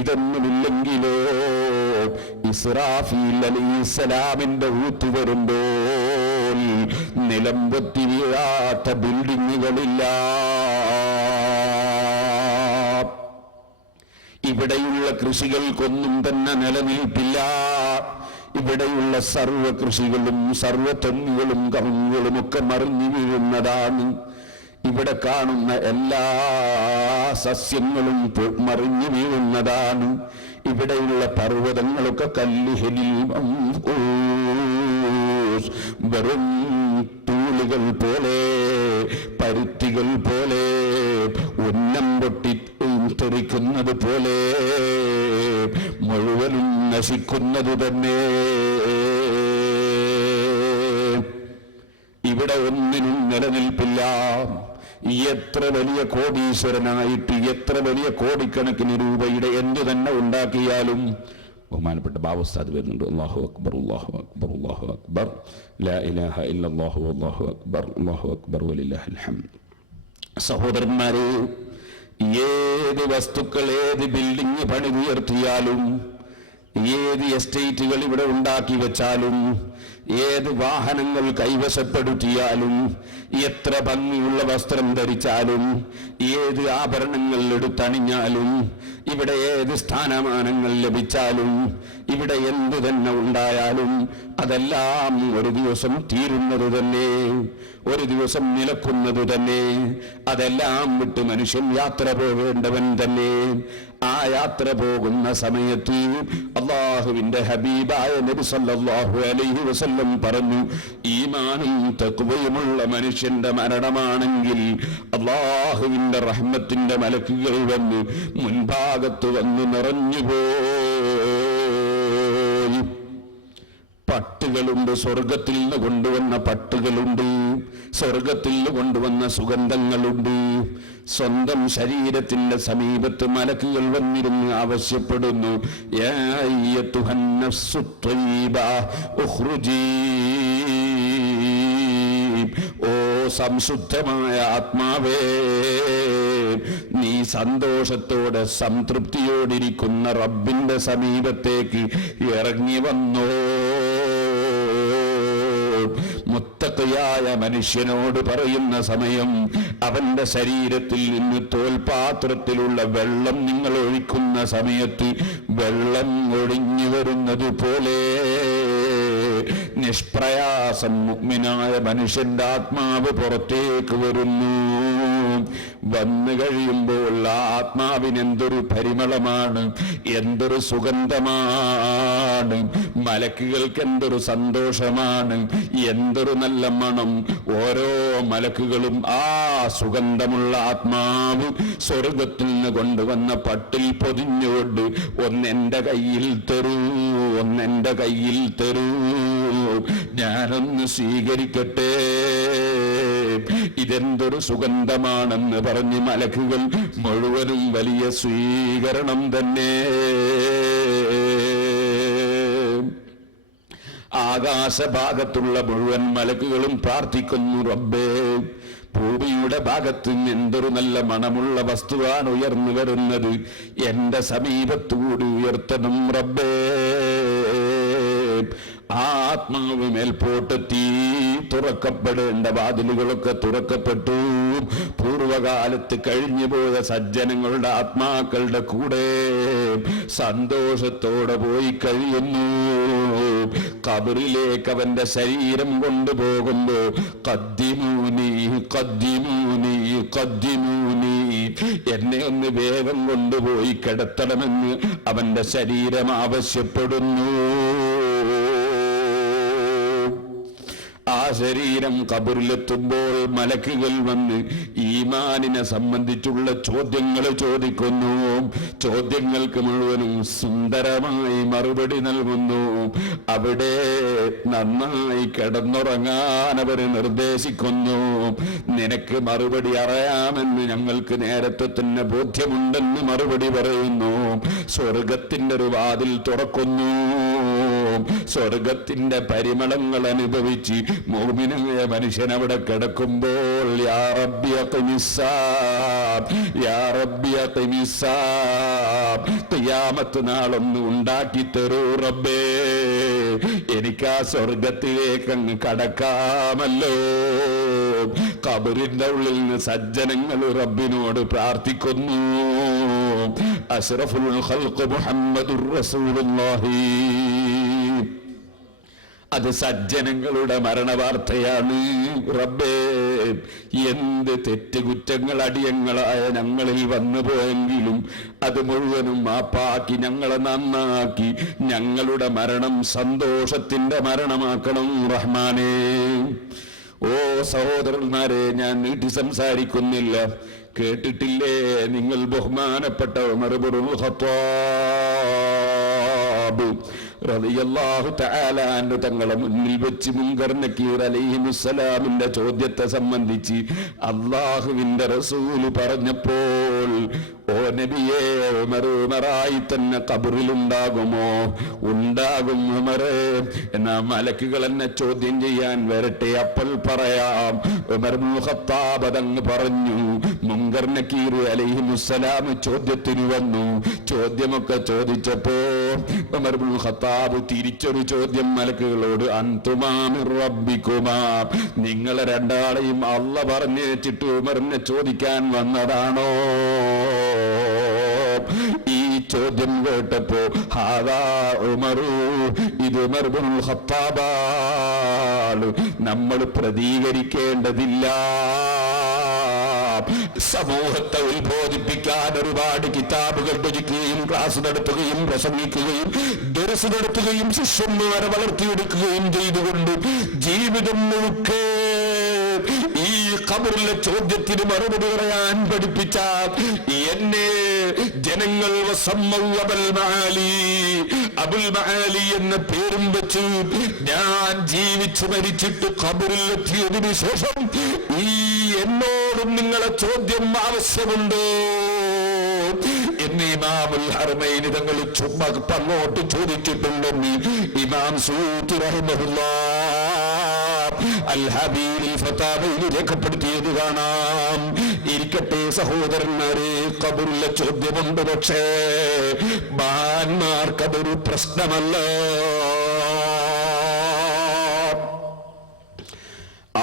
ഇതൊന്നുമില്ലെങ്കിലോ ഇസ്രാഫീൽ അലൈഹിസ്സലാമിന്റെ ഊത്ത് വരുമ്പോൾ നിലം പൊത്തി വീഴാത്ത ബിൽഡിങ്ങുകളില്ല. ഇവിടെയുള്ള കൃഷികൾക്കൊന്നും തന്നെ നിലനിൽപ്പില്ല. ഇവിടെയുള്ള സർവ കൃഷികളും സർവ തെങ്ങുകളും കവുങ്ങുകളും ഒക്കെ മറിഞ്ഞു വീഴുന്നതാണ്. ഇവിടെ കാണുന്ന എല്ലാ സസ്യങ്ങളും മറിഞ്ഞു വീഴുന്നതാണ്. ഇവിടെയുള്ള പർവ്വതങ്ങളൊക്കെ കല്ലിഹലിൽ വെറും തൂളുകൾ പോലെ, പരുത്തികൾ പോലെ, ഉന്നം പൊട്ടി തെറിക്കുന്നത് പോലെ മുഴുവനും നശിക്കുന്നത് തന്നെ. ഇവിടെ ഒന്നിനും നിലനിൽപ്പില്ല. എത്ര വലിയ കോടീശ്വരനായിട്ട് എത്ര വലിയ കോടിക്കണക്കിന് രൂപയുടെ എന്തു തന്നെ ഉണ്ടാക്കിയാലും, ബഹുമാനപ്പെട്ട ബാബുസ്താദ് വരുന്നുണ്ട്, അല്ലാഹു അക്ബർ അല്ലാഹു അക്ബർ അല്ലാഹു അക്ബർ ലാ ഇലാഹ ഇല്ലല്ലാഹു അല്ലാഹു അക്ബർ അല്ലാഹു അക്ബർ വലില്ലാഹിൽ ഹംദ്. സഹോദരന്മാരെ, ഏത് വസ്തുക്കൾ, ഏത് ബിൽഡിംഗ് പണിതുയർത്തിയാലും, ഏത് എസ്റ്റേറ്റുകൾ ഇവിടെ ഉണ്ടാക്കി വെച്ചാലും, ഏത് വാഹനങ്ങൾ കൈവശപ്പെടുത്തിയാലും, എത്ര ഭംഗിയുള്ള വസ്ത്രം ധരിച്ചാലും, ഏത് ആഭരണങ്ങൾ എടുത്തണിഞ്ഞാലും, ഇവിടെ ഏത് സ്ഥാനമാനങ്ങൾ ലഭിച്ചാലും, ഇവിടെ എന്തു തന്നെ ഉണ്ടായാലും അതെല്ലാം ഒരു ദിവസം തീരുന്നത് തന്നെ, ഒരു ദിവസം നിലക്കുന്നത് തന്നെ. അതെല്ലാം വിട്ട് മനുഷ്യൻ യാത്ര പോകേണ്ടവൻ തന്നെ. ആ യാത്ര പോകുന്ന സമയത്ത് അല്ലാഹുവിന്റെ ഹബീബായ നബി സല്ലല്ലാഹു അലൈഹി വസല്ലം പറഞ്ഞു, ഈമാനും തഖ്വയുമുള്ള മനുഷ്യന്റെ മരണമാണെങ്കിൽ അല്ലാഹുവിന്റെ റഹ്മത്തിന്റെ മലക്കുകൾ വന്ന് മുൻഭാഗത്ത് വന്ന് നിറഞ്ഞുപോയി. പട്ടുകളുണ്ട്, സ്വർഗത്തിൽ നിന്ന് കൊണ്ടുവന്ന പട്ടുകളുണ്ട്, സ്വർഗത്തിൽ നിന്ന് കൊണ്ടുവന്ന സുഗന്ധങ്ങളുണ്ട്. സ്വന്തം ശരീരത്തിന്റെ സമീപത്ത് മലക്കുകൾ വന്നിരുന്ന് ആവശ്യപ്പെടുന്നു, യാ അയ്യത്തുഹൻ നഫ്സു ത്വയ്യിബ ഉഖ്റുജീ, ഓ സംശുദ്ധമായ ആത്മാവേ, നീ സന്തോഷത്തോടെ സംതൃപ്തിയോടിരിക്കുന്ന റബ്ബിന്റെ സമീപത്തേക്ക് ഇറങ്ങി വന്നോ. മുത്തഖിയായ മനുഷ്യനോട് പറയുന്ന സമയം അവന്റെ ശരീരത്തിൽ നിന്ന് തോൽപാത്രത്തിലുള്ള വെള്ളം നിങ്ങൾ ഒഴിക്കുന്ന സമയത്ത് വെള്ളം ഒഴിഞ്ഞു വരുന്നത് പോലെ നിഷ്പ്രയാസം മുഅ്മിനായ മനുഷ്യന്റെ ആത്മാവ് പുറത്തേക്ക് വരുന്നു. വന്നു കഴിയുമ്പോൾ ആ ആത്മാവിന് എന്തൊരു പരിമളമാണ്, എന്തൊരു സുഗന്ധമാണ്, മലക്കുകൾക്ക് എന്തൊരു സന്തോഷമാണ്, എന്തൊരു നല്ല മണം. ഓരോ മലക്കുകളും ആ സുഗന്ധമുള്ള ആത്മാവ് സ്വർഗത്തിൽ നിന്ന് കൊണ്ടുവന്ന പട്ടിൽ പൊതിഞ്ഞുകൊണ്ട് ഒന്നെന്റെ കയ്യിൽ തരൂ, ഒന്നെന്റെ കയ്യിൽ തരൂ, ഞാനൊന്ന് സ്വീകരിക്കട്ടെ, ഇതെന്തൊരു സുഗന്ധമാണെന്ന് പറഞ്ഞ് മലക്കുകൾ മുഴുവനും വലിയ സ്വീകരണം തന്നെ. ആകാശഭാഗത്തുള്ള മുഴുവൻ മലക്കുകളും പ്രാർത്ഥിക്കുന്നു, റബ്ബേ, ഭൂമിയുടെ ഭാഗത്ത് എന്തൊരു നല്ല മണമുള്ള വസ്തുവാണ് ഉയർന്നു വരുന്നത്, എന്റെ സമീപത്തുകൂടി ഉയർത്തണം റബ്ബേ. ആ ആത്മാവ് മേൽപോട്ടെത്തി. തുറക്കപ്പെടേണ്ട വാതിലുകളൊക്കെ തുറക്കപ്പെട്ടു. പൂർവകാലത്ത് കഴിഞ്ഞുപോയ സജ്ജനങ്ങളുടെ ആത്മാക്കളുടെ കൂടെ സന്തോഷത്തോടെ പോയി കഴിയുന്നു. ഖബറിലേക്ക് അവന്റെ ശരീരം കൊണ്ടുപോകുമ്പോ ഖദ്ദിമൂനി ഖദ്ദിമൂനി ഖദ്ദിമൂനി എന്നെ ഒന്ന് വേഗം കൊണ്ടുപോയി കിടത്തണമെന്ന് അവന്റെ ശരീരം ആവശ്യപ്പെടുന്നു. ആ ശരീരം ഖബറിലെത്തുമ്പോൾ മലക്കുകൾ വന്ന് ഈമാനിനെ സംബന്ധിച്ചുള്ള ചോദ്യങ്ങൾ ചോദിക്കുന്നു. ചോദ്യങ്ങൾക്ക് മുഴുവനും സുന്ദരമായി മറുപടി നൽകുന്നു. അവിടെ നന്നായി കിടന്നുറങ്ങാൻ അവർ നിർദ്ദേശിക്കുന്നു. നിനക്ക് മറുപടി അറിയാമെന്ന് ഞങ്ങൾക്ക് നേരത്തെ തന്നെ ബോധ്യമുണ്ടെന്ന് മറുപടി പറയുന്നു. സ്വർഗത്തിന്റെ ഒരു വാതിൽ തുറക്കുന്നു. സ്വർഗത്തിന്റെ പരിമളങ്ങൾ അനുഭവിച്ച് മുഅ്മിനായ മനുഷ്യൻ അവിടെ കിടക്കുമ്പോൾ യാ റബ്ബി അഖിമിസ്സാബ്, യാ റബ്ബി അഖിമിസ്സാബ്, ഖിയാമത്ത് നാളൊന്ന് ഉണ്ടാക്കി തരൂ റബ്ബേ, എനിക്ക് ആ സ്വർഗത്തിലേക്ക് അങ്ങ് കടക്കാമല്ലോ. ഖബറിന്റെ ഉള്ളിൽ നിന്ന് സജ്ജനങ്ങൾ റബ്ബിനോട് പ്രാർത്ഥിക്കുന്നു. അഷ്റഫുൽ ഖൽഖ് മുഹമ്മദുർ റസൂലുള്ളാഹി. അത് സജ്ജനങ്ങളുടെ മരണവാർത്തയാണ്. റബ്ബേ, എന്ത് തെറ്റുകുറ്റങ്ങൾ അടിയങ്ങളായ ഞങ്ങളിൽ വന്നു പോയെങ്കിലും അത് മുഴുവനും മാപ്പാക്കി ഞങ്ങളെ നന്നാക്കി ഞങ്ങളുടെ മരണം സന്തോഷത്തിന്റെ മരണമാക്കണം റഹ്മാനേ. ഓ സഹോദരന്മാരെ, ഞാൻ നീട്ടി സംസാരിക്കുന്നില്ല. കേട്ടിട്ടില്ലേ നിങ്ങൾ ബഹുമാനപ്പെട്ട ഉമർ ഇബ്നുൽ ഖത്താബ് റളിയല്ലാഹു തആല അൻഹു തങ്ങളെ മുന്നിൽ വെച്ച് മുൻകർ നക്കീർ അലൈഹിമുസ്സലാമിന്റെ ചോദ്യത്തെ സംബന്ധിച്ച് അല്ലാഹുവിന്റെ റസൂല് പറഞ്ഞപ്പോൾ, ഓ നബിയേ, ഉമറായി തന്നെ ഖബറിലുണ്ടാകുമോ? ഉണ്ടാകും ഉമറേ. എന്നാ മലക്കുകൾ എന്നെ ചോദ്യം ചെയ്യാൻ വരട്ടെ, അപ്പോൾ പറയാം. ഉമർ ഇബ്നുൽ ഖത്താബ് അതങ്ങ് പറഞ്ഞു. മുൻകർ നക്കീർ അലൈഹിമുസ്സലാം ചോദ്യത്തിന് വന്നു. ചോദ്യമൊക്കെ ചോദിച്ചപ്പോ ഉമർ ഇബ്നുൽ ഖത്താബ് തിരിച്ചൊരു ചോദ്യം മലക്കുകളോട്, അൻതുമാ മിർ റബ്ബികുമാ, നിങ്ങളെ രണ്ടാളെയും അല്ലാഹ് പറഞ്ഞേച്ചിട്ട് ഉമറിനെ ചോദിക്കാൻ വന്നതാണോ? ഈ ചോദ്യം കേട്ടപ്പോ ഹാദാ ഉമറു, ഇത് ഉമർ ഇബ്നുൽ ഖത്താബാണ്, നമ്മൾ പ്രതികരിക്കേണ്ടതില്ല. സമൂഹത്തെ ഉത്ബോധിപ്പിക്കാൻ ഒരുപാട് കിതാബുകൾ രചിക്കുകയും ക്ലാസ് നടത്തുകയും പ്രസംഗിക്കുകയും ദർസ് നടത്തുകയും ശിഷ്യന്മാരെ വളർത്തിയെടുക്കുകയും ചെയ്തുകൊണ്ട് ജീവിതം മുഴുക്കെ ഈ ഖബറിലെ ചോദ്യത്തിന് മറുപടി പറയാൻ പഠിപ്പിച്ച എന്നെ ജനങ്ങൾ അബുൽ മആലി എന്ന പേരും വെച്ച് ഞാൻ ജീവിച്ചു മരിച്ചിട്ട് ഖബറിൽ എത്തിയതിനു ശേഷം ഈ എന്നോടും നിങ്ങളെ ചോദ്യം ആവശ്യമുണ്ട് എന്ന് ഇമാമുൽ ഹറമൈനി തങ്ങൾ ചുമ്മാ അങ്ങോട്ട് ചോദിച്ചിട്ടുണ്ടെന്ന് ഇമാം സൂത്തി റഹിമഹുല്ലാഹ് അൽ ഹബീബിൽ ഫതാവയിൽ രേഖപ്പെടുത്തിയത് കാണാം. ഇരിക്കട്ടെ സഹോദരന്മാരെ, ഖബറിലെ ചോദ്യമുണ്ട്. പക്ഷേ മഹാന്മാർക്കതൊരു പ്രശ്നമല്ല.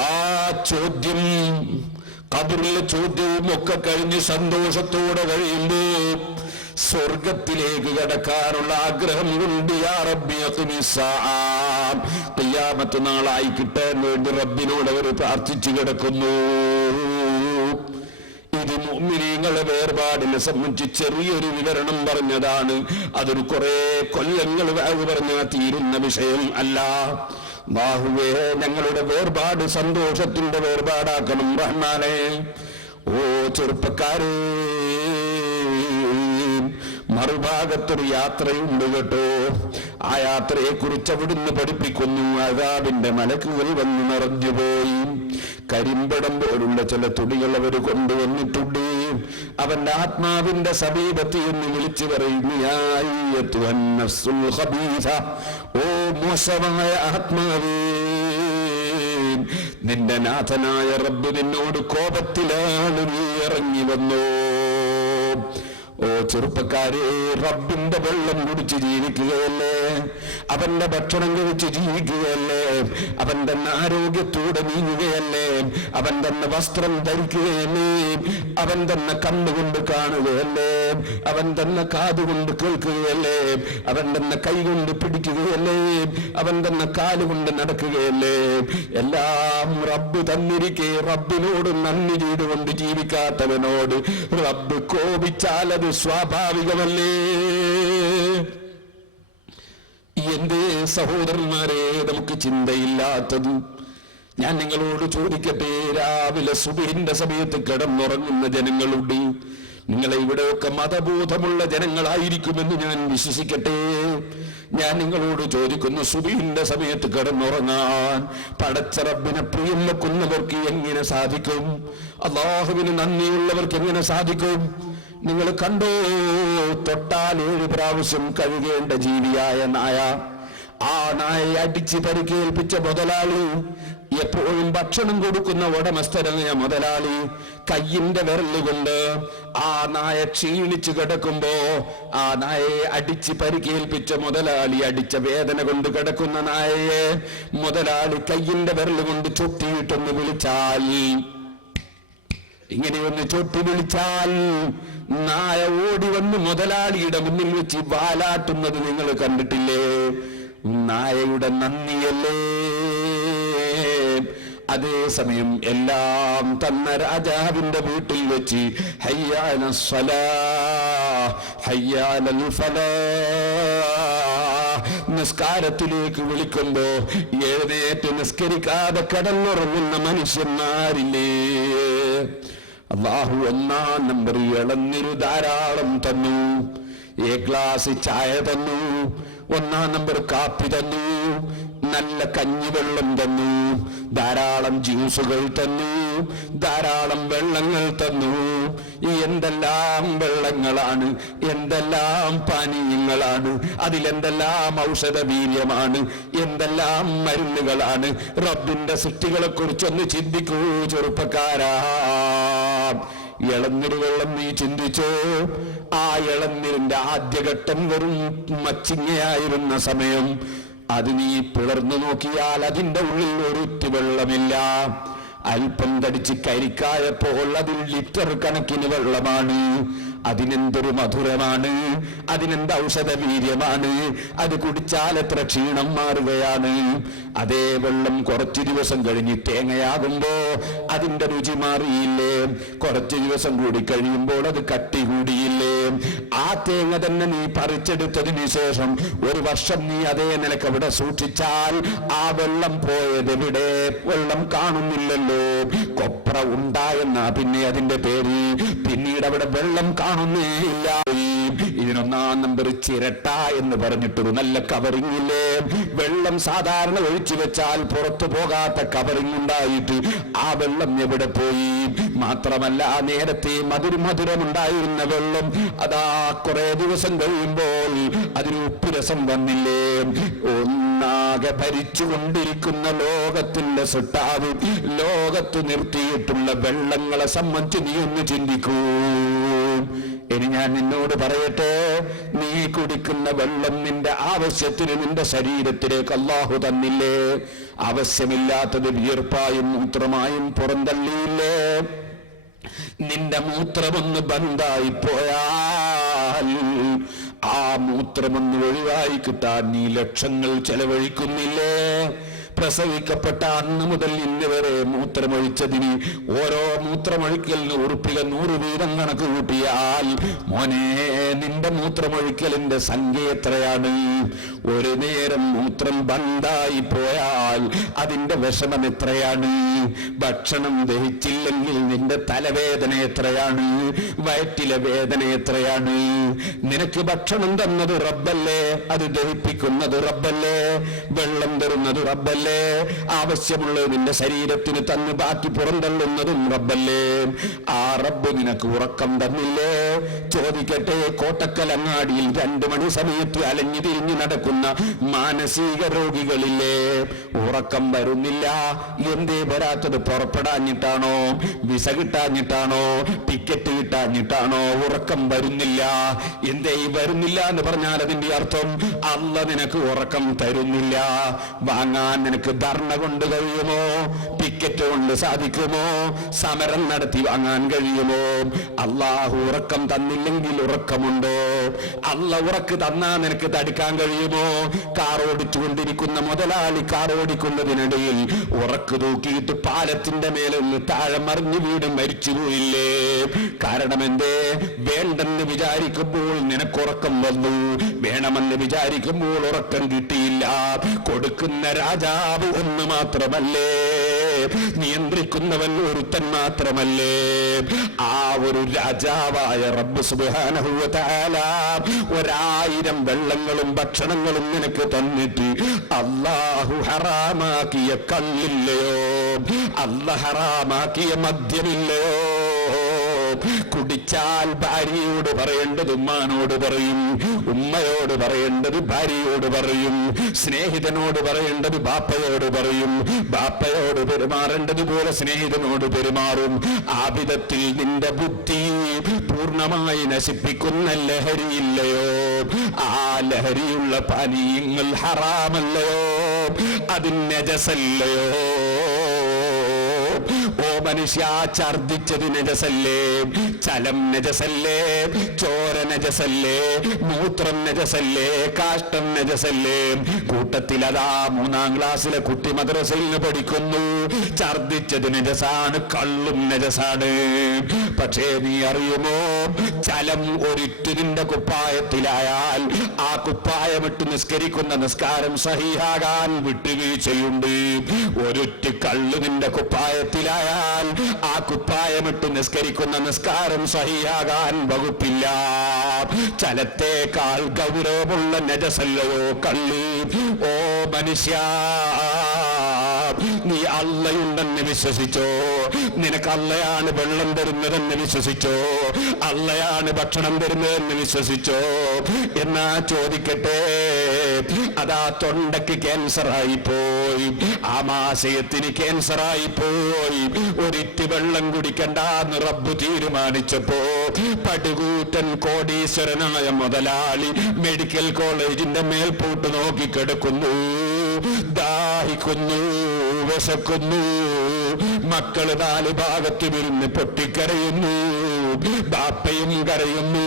ആ ചോദ്യം, ഖബറിലെ ചോദ്യവും ഒക്കെ കഴിഞ്ഞ് സന്തോഷത്തോടെ കഴിയുമ്പോൾ സ്വർഗത്തിലേക്ക് കടക്കാനുള്ള ആഗ്രഹം കൊണ്ട് യാ റബ്ബി അഖിമിസ്സാഅ, ഖിയാമത്ത് നാളായി കിട്ടാൻ വേണ്ടി റബ്ബിനോട് അവർ പ്രാർത്ഥിച്ചു കിടക്കുന്നു. ഇത് മുഅ്മിനീങ്ങളെ വേർപാടിനെ സംബന്ധിച്ച് ചെറിയൊരു വിവരണം പറഞ്ഞതാണ്. അതൊരു കുറെ കൊല്ലങ്ങൾ പറഞ്ഞാൽ തീരുന്ന വിഷയം അല്ല. അല്ലാഹുവേ, ഞങ്ങളുടെ വേർപാട് സന്തോഷത്തിന്റെ വേർപാടാക്കണം റഹ്മാനേ. ഓ ചെറുപ്പക്കാരേ, മറുഭാഗത്തൊരു യാത്രയുണ്ട് കേട്ടോ. ആ യാത്രയെ കുറിച്ച് അവിടുന്ന് പഠിപ്പിക്കുന്നു. അദാബിന്റെ മലക്കുകൾ വന്ന് നിറഞ്ഞുപോയി. കരിമ്പടം പോലുള്ള ചില തുണികൾ അവർ കൊണ്ടുവന്നിട്ടുണ്ട്. അവന്റെ ആത്മാവിന്റെ സമീപത്ത് എന്ന് വിളിച്ചു പറയുന്നു, ഓ മോശമായ ആത്മാവേ, നിന്റെ നാഥനായ റബ്ബ് നിന്നോട് കോപത്തിലാണ്, നീ ഇറങ്ങി വന്നോ. ഓ ചെറുപ്പക്കാരെ, റബ്ബിന്റെ വെള്ളം കുടിച്ച് ജീവിക്കുകയല്ലേ, അവന്റെ ഭക്ഷണം കഴിച്ച് ജീവിക്കുകയല്ലേ, അവന്റെ ആരോഗ്യത്തോടെ നീങ്ങുകയല്ലേ, അവൻ തന്നെ വസ്ത്രം ധരിക്കുകയല്ലേ, അവൻ തന്നെ കണ്ണുകൊണ്ട് കാണുകയല്ലേ, അവൻ തന്നെ കാതുകൊണ്ട് കേൾക്കുകയല്ലേ, അവൻ തന്നെ കൈകൊണ്ട് പിടിക്കുകയല്ലേ, അവൻ തന്നെ കാലുകൊണ്ട് നടക്കുകയല്ലേ. എല്ലാം റബ്ബ് തന്നിരിക്കെ റബ്ബിനോട് നന്ദി ചെയ്തുകൊണ്ട് ജീവിക്കാത്തവനോട് റബ്ബ് കോപിച്ചാൽ അത് സ്വാഭാവികമല്ലേ? എന്തേ സഹോദരന്മാരെ നമുക്ക് ചിന്തയില്ലാത്തത്? ഞാൻ നിങ്ങളോട് ചോദിക്കട്ടെ, രാവിലെ സുബഹിന്റെ സമയത്ത് കിടന്നുറങ്ങുന്ന ജനങ്ങളുണ്ട്. നിങ്ങളെ ഇവിടെയൊക്കെ മതബോധമുള്ള ജനങ്ങളായിരിക്കുമെന്ന് ഞാൻ വിശ്വസിക്കട്ടെ. ഞാൻ നിങ്ങളോട് ചോദിക്കുന്നു, സുബഹിന്റെ സമയത്ത് കിടന്നുറങ്ങാൻ പടച്ച റബ്ബിനെ പ്രിയം വെക്കുന്നവർക്ക് എങ്ങനെ സാധിക്കും? അല്ലാഹുവിന് നന്ദിയുള്ളവർക്ക് എങ്ങനെ സാധിക്കും? നിങ്ങൾ കണ്ടോ, തൊട്ടാൽ 7 പ്രാവശ്യം കഴുകേണ്ട ജീവിയായ നായ, ആ നായയെ അടിച്ച് പരിക്കേൽപ്പിച്ച മുതലാളി, എപ്പോഴും ഭക്ഷണം കൊടുക്കുന്ന ഉടമസ്ഥനായ മുതലാളി കയ്യിന്റെ വിരലുകൊണ്ട് ആ നായ ക്ഷീണിച്ചു കിടക്കുമ്പോ ആ നായയെ അടിച്ച് പരിക്കേൽപ്പിച്ച മുതലാളി, അടിച്ച വേദന കൊണ്ട് കിടക്കുന്ന നായയെ മുതലാളി കയ്യിന്റെ വിരലുകൊണ്ട് ചൊട്ടിയിട്ടൊന്ന് വിളിച്ചാൽ, ഇങ്ങനെയൊന്ന് ചൊട്ടി വിളിച്ചാൽ നായ ഓടി വന്ന് മുതലാളിയുടെ മുന്നിൽ വെച്ച് വാലാട്ടുന്നത് നിങ്ങൾ കണ്ടിട്ടില്ലേ? നായയുടെ നന്ദിയല്ലേ? അതേസമയം എല്ലാം തന്ന രാജാവിന്റെ വീട്ടിൽ വെച്ച് ഹയ്യാന സ്വലാഹ് ഹയ്യാനൽ ഫലാഹ് നിസ്കാരത്തിലേക്ക് വിളിക്കുമ്പോ എഴുന്നേറ്റ് നിസ്കരിക്കാതെ കടന്നുറങ്ങുന്ന മനുഷ്യന്മാരില്ലേ? അല്ലാഹു 1-ാം നമ്പർ ഇളന്നിരു ധാരാളം തന്നു, ഗ്ലാസ് ചായ തന്നു, 1-ാം നമ്പർ കാപ്പി തന്നു, നല്ല കഞ്ഞിവെള്ളം തന്നു, ധാരാളം ജ്യൂസുകൾ തന്നു, ധാരാളം വെള്ളങ്ങൾ തന്നു. ഈ എന്തെല്ലാം വെള്ളങ്ങളാണ്, എന്തെല്ലാം പാനീയങ്ങളാണ്, അതിലെന്തെല്ലാം ഔഷധ വീര്യമാണ്, എന്തെല്ലാം മരുന്നുകളാണ്. റബ്ബിന്റെ സൃഷ്ടികളെ കുറിച്ചൊന്ന് ചിന്തിക്കൂ ചെറുപ്പക്കാരാ. ഇളനീര് വെള്ളം നീ ചിന്തിച്ചോ? ആ ഇളനീരിന്റെ ആദ്യഘട്ടം വെറും മച്ചിങ്ങയായിരുന്ന സമയം, അത് നീ പിളർന്നു നോക്കിയാൽ അതിന്റെ ഉള്ളിൽ ഒരുത്തി വെള്ളമില്ല. അല്പം തടിച്ച് കരിക്കായപ്പോൾ അതിൽ ലിറ്റർ കണക്കിന് വെള്ളമാണ്. അതിനെന്തൊരു മധുരമാണ്, അതിനെന്ത് ഔഷധ വീര്യമാണ്, അത് കുടിച്ചാൽ എത്ര ക്ഷീണം മാറുകയാണ്. അതേ വെള്ളം കുറച്ചു ദിവസം കഴിഞ്ഞ് തേങ്ങയാകുമ്പോ അതിന്റെ രുചി മാറിയില്ലേ? കുറച്ചു ദിവസം കൂടി കഴിയുമ്പോൾ അത് കട്ടി കൂടിയില്ലേ? ആ തേങ്ങ തന്നെ നീ പറിച്ചെടുത്തതിന് ശേഷം 1 വർഷം നീ അതേ നിലക്ക് അവിടെ സൂക്ഷിച്ചാൽ ആ വെള്ളം പോയതെവിടെ? വെള്ളം കാണുന്നില്ലല്ലോ. കൊപ്ര ഉണ്ടായെന്ന പിന്നെ അതിന്റെ പേര്. പിന്നീട് അവിടെ വെള്ളം കാണുന്നേ ഇല്ല. ഇതിന്1-ാം നമ്പർ ചിരട്ട എന്ന് പറഞ്ഞിട്ടൊരു നല്ല കവറിംഗ് ഇല്ലേ? വെള്ളം സാധാരണ ഒഴിച്ചു വെച്ചാൽ പുറത്തു പോകാത്ത കവറിംഗ് ഉണ്ടായിട്ട് ആ വെള്ളം എവിടെ പോയി? മാത്രമല്ല, നേരത്തെ മധുരമുണ്ടായിരുന്ന വെള്ളം അതാ കുറെ ദിവസം കഴിയുമ്പോൾ അതിന് ഉപ്പുരസം വന്നില്ലേ? ഒന്നാകെ ഭരിച്ചുകൊണ്ടിരിക്കുന്ന ലോകത്തിന്റെ സൃഷ്ടാവ് ലോകത്ത് നിർത്തിയിട്ടുള്ള വെള്ളങ്ങളെ സംബന്ധിച്ച് നീ ഒന്ന് ചിന്തിക്കൂ. ഇനി ഞാൻ നിന്നോട് പറയട്ടെ, നീ കുടിക്കുന്ന വെള്ളം നിന്റെ ആവശ്യത്തിന് നിന്റെ ശരീരത്തിലേക്ക് അല്ലാഹു തന്നില്ലേ? ആവശ്യമില്ലാത്തത് വിയർപ്പായും മൂത്രമായും പുറന്തള്ളിയില്ലേ? നിന്റെ മൂത്രമൊന്ന് ബന്ധായി പോയാൽ ആ മൂത്രമൊന്ന് ഒഴിവായി കിട്ടാൻ നീ ലക്ഷങ്ങൾ ചെലവഴിക്കുന്നില്ലേ? പ്രസവിക്കപ്പെട്ട അന്ന് മുതൽ ഇന്ന് വരെ മൂത്രമൊഴിച്ചതിന് ഓരോ മൂത്രമൊഴിക്കലിന് ഉറുപ്പിക 100 വീതം കണക്ക് കൂട്ടിയാൽ മോനെ നിന്റെ മൂത്രമൊഴിക്കലിന്റെ സംഖ്യ എത്രയാണ്? ഒരു നേരം മൂത്രം ബന്ധായി പോയാൽ അതിന്റെ വിഷമം എത്രയാണ്? ഭക്ഷണം ദഹിച്ചില്ലെങ്കിൽ നിന്റെ തലവേദന എത്രയാണ്? വയറ്റിലെ വേദന എത്രയാണ്? നിനക്ക് ഭക്ഷണം തന്നത് റബ്ബല്ലേ? അത് ദഹിപ്പിക്കുന്നത് റബ്ബല്ലേ? വെള്ളം തരുന്നത് റബ്ബല്ലേ? ആവശ്യമുള്ളത് നിന്റെ ശരീരത്തിന് തന്ന് ബാക്കി പുറന്തള്ളുന്നതും റബ്ബല്ലേ? ആ റബ്ബ് നിനക്ക് ഉറക്കം തന്നില്ലേ? ചോദിക്കട്ടെ, കോട്ടക്കലങ്ങാടിയിൽ 2 മണി സമയത്ത് അലഞ്ഞു തിരിഞ്ഞു നടക്കുന്ന മാനസിക രോഗികളില്ലേ? ഉറക്കം വരുന്നില്ല. എന്തേ വരാത്തത്? പുറപ്പെടാഞ്ഞിട്ടാണോ? വിസ കിട്ടാഞ്ഞിട്ടാണോ? ടിക്കറ്റ് കിട്ടാഞ്ഞിട്ടാണോ? ഉറക്കം വരുന്നില്ല. എന്തേ വരുന്നില്ല എന്ന് പറഞ്ഞാൽ അതിന്റെ അർത്ഥം അല്ലാഹ് നിനക്ക് ഉറക്കം തരുന്നില്ല. വാങ്ങാൻ നിനക്ക് ധർണ കൊണ്ട് കഴിയുമോ? പിക്കറ്റ് കൊണ്ട് സാധിക്കുമോ? സമരം നടത്തി വാങ്ങാൻ കഴിയുമോ? അള്ളാഹു ഉറക്കം തന്നില്ലെങ്കിൽ ഉറക്കമുണ്ടോ? അല്ല ഉറക്ക് തന്നാ നിനക്ക് തടുക്കാൻ കഴിയുമോ? കാർ ഓടിച്ചുകൊണ്ടിരിക്കുന്ന മുതലാളി കാർ ഓടിക്കുന്നതിനിടയിൽ ഉറക്ക് തൂക്കിയിട്ട് പാലത്തിന്റെ മേലെ ഒന്ന് താഴെ മറിഞ്ഞു വീട് മരിച്ചുപോയില്ലേ? കാരണം എന്തേ? വേണ്ടെന്ന് വിചാരിക്കുമ്പോൾ നിനക്കുറക്കം വന്നു, വേണമെന്ന് വിചാരിക്കുമ്പോൾ ഉറക്കം കിട്ടിയില്ല. കൊടുക്കുന്ന രാജാവ് ഒന്ന് മാത്രമല്ലേ? നിയന്ത്രിക്കുന്നവൻ ഒരുത്തൻ മാത്രമല്ലേ? ആ ഒരു രാജാവായ റബ്ബ് സുബ്ഹാനഹു വ തആല 1000 വെള്ളങ്ങളും ഭക്ഷണങ്ങളും നിനക്ക് തന്നിട്ട് അല്ലാഹു ഹറാമാക്കിയ കള്ളില്ലയോ? അല്ലാഹു ഹറാമാക്കിയ മദ്യമില്ലയോ? കുടിച്ചാൽ ഭാര്യയോട് പറയേണ്ടത് ഉമ്മാനോട് പറയും, ഉമ്മയോട് പറയേണ്ടത് ഭാര്യയോട് പറയും, സ്നേഹിതനോട് പറയേണ്ടത് ബാപ്പയോട് പറയും, ബാപ്പയോട് പെരുമാറേണ്ടത് പോലെ സ്നേഹിതനോട് പെരുമാറും. ആ വിധത്തിൽ നിന്റെ ബുദ്ധി പൂർണ്ണമായി നശിപ്പിക്കുന്ന ലഹരിയില്ലയോ? ആ ലഹരിയുള്ള പാനീയങ്ങൾ ഹറാമല്ലയോ? അതിന് നജസല്ലയോ? ഓ മനുഷ്യ, ഛർദിച്ചത് നജസല്ലേ? ചലം നജസല്ലേ? ചോര നജസല്ലേ? മൂത്രം നജസല്ലേ? കാഷ്ടം നജസല്ലേ? കൂട്ടത്തിൽ അതാ 3ാം ക്ലാസ്സിലെ കുട്ടി മദ്രസയിൽ നിന്ന് പഠിക്കുന്നു, ഛർദിച്ചത് നജസാണ്, കള്ളും നജസാണ്. പക്ഷേ നീ അറിയുമോ, ചലം ഒരിറ്റു നിന്റെ കുപ്പായത്തിലായാൽ ആ കുപ്പായമിട്ട് നിസ്കരിക്കുന്ന നിസ്കാരം സഹീഹാകാൻ വിട്ടുവീഴ്ചയുണ്ട്. ഒരൊറ്റ കള്ളു നിന്റെ കുപ്പായത്തിലായാൽ ആ കുപ്പായമിട്ട് നിസ്കരിക്കുന്ന നിസ്കാരം സഹിയാകാൻ വകുപ്പില്ല. ചലത്തേക്കാൾ ഗൗരവമുള്ള നജസല്ലയോ കള്ള്? ഓ മനുഷ്യ, നീ അള്ളയുണ്ടെന്ന് വിശ്വസിച്ചോ? നിനക്ക് അള്ളയാണ് വെള്ളം തരുന്നതെന്ന് വിശ്വസിച്ചോ? അള്ളയാണ് ഭക്ഷണം തരുന്നതെന്ന് വിശ്വസിച്ചോ? എന്നാ ചോദിക്കട്ടെ, അതാ തൊണ്ടയ്ക്ക് ക്യാൻസറായി പോയി, ആമാശയത്തിന് ക്യാൻസറായി പോയി, ഒരിറ്റ് വെള്ളം കുടിക്കണ്ടെന്ന് റബ്ബ് തീരുമാനിച്ചപ്പോ പടുകൂറ്റൻ കോടീശ്വരനായ മുതലാളി മെഡിക്കൽ കോളേജിന്റെ മേൽപോട്ട് നോക്കിക്കിടക്കുന്നു, ദാഹിക്കുന്നു, വിശക്കുന്നു, മക്കള് 4 ഭാഗത്ത് വിരുന്ന് പൊട്ടിക്കരയുന്നു, ബാപ്പയും കരയുന്നു.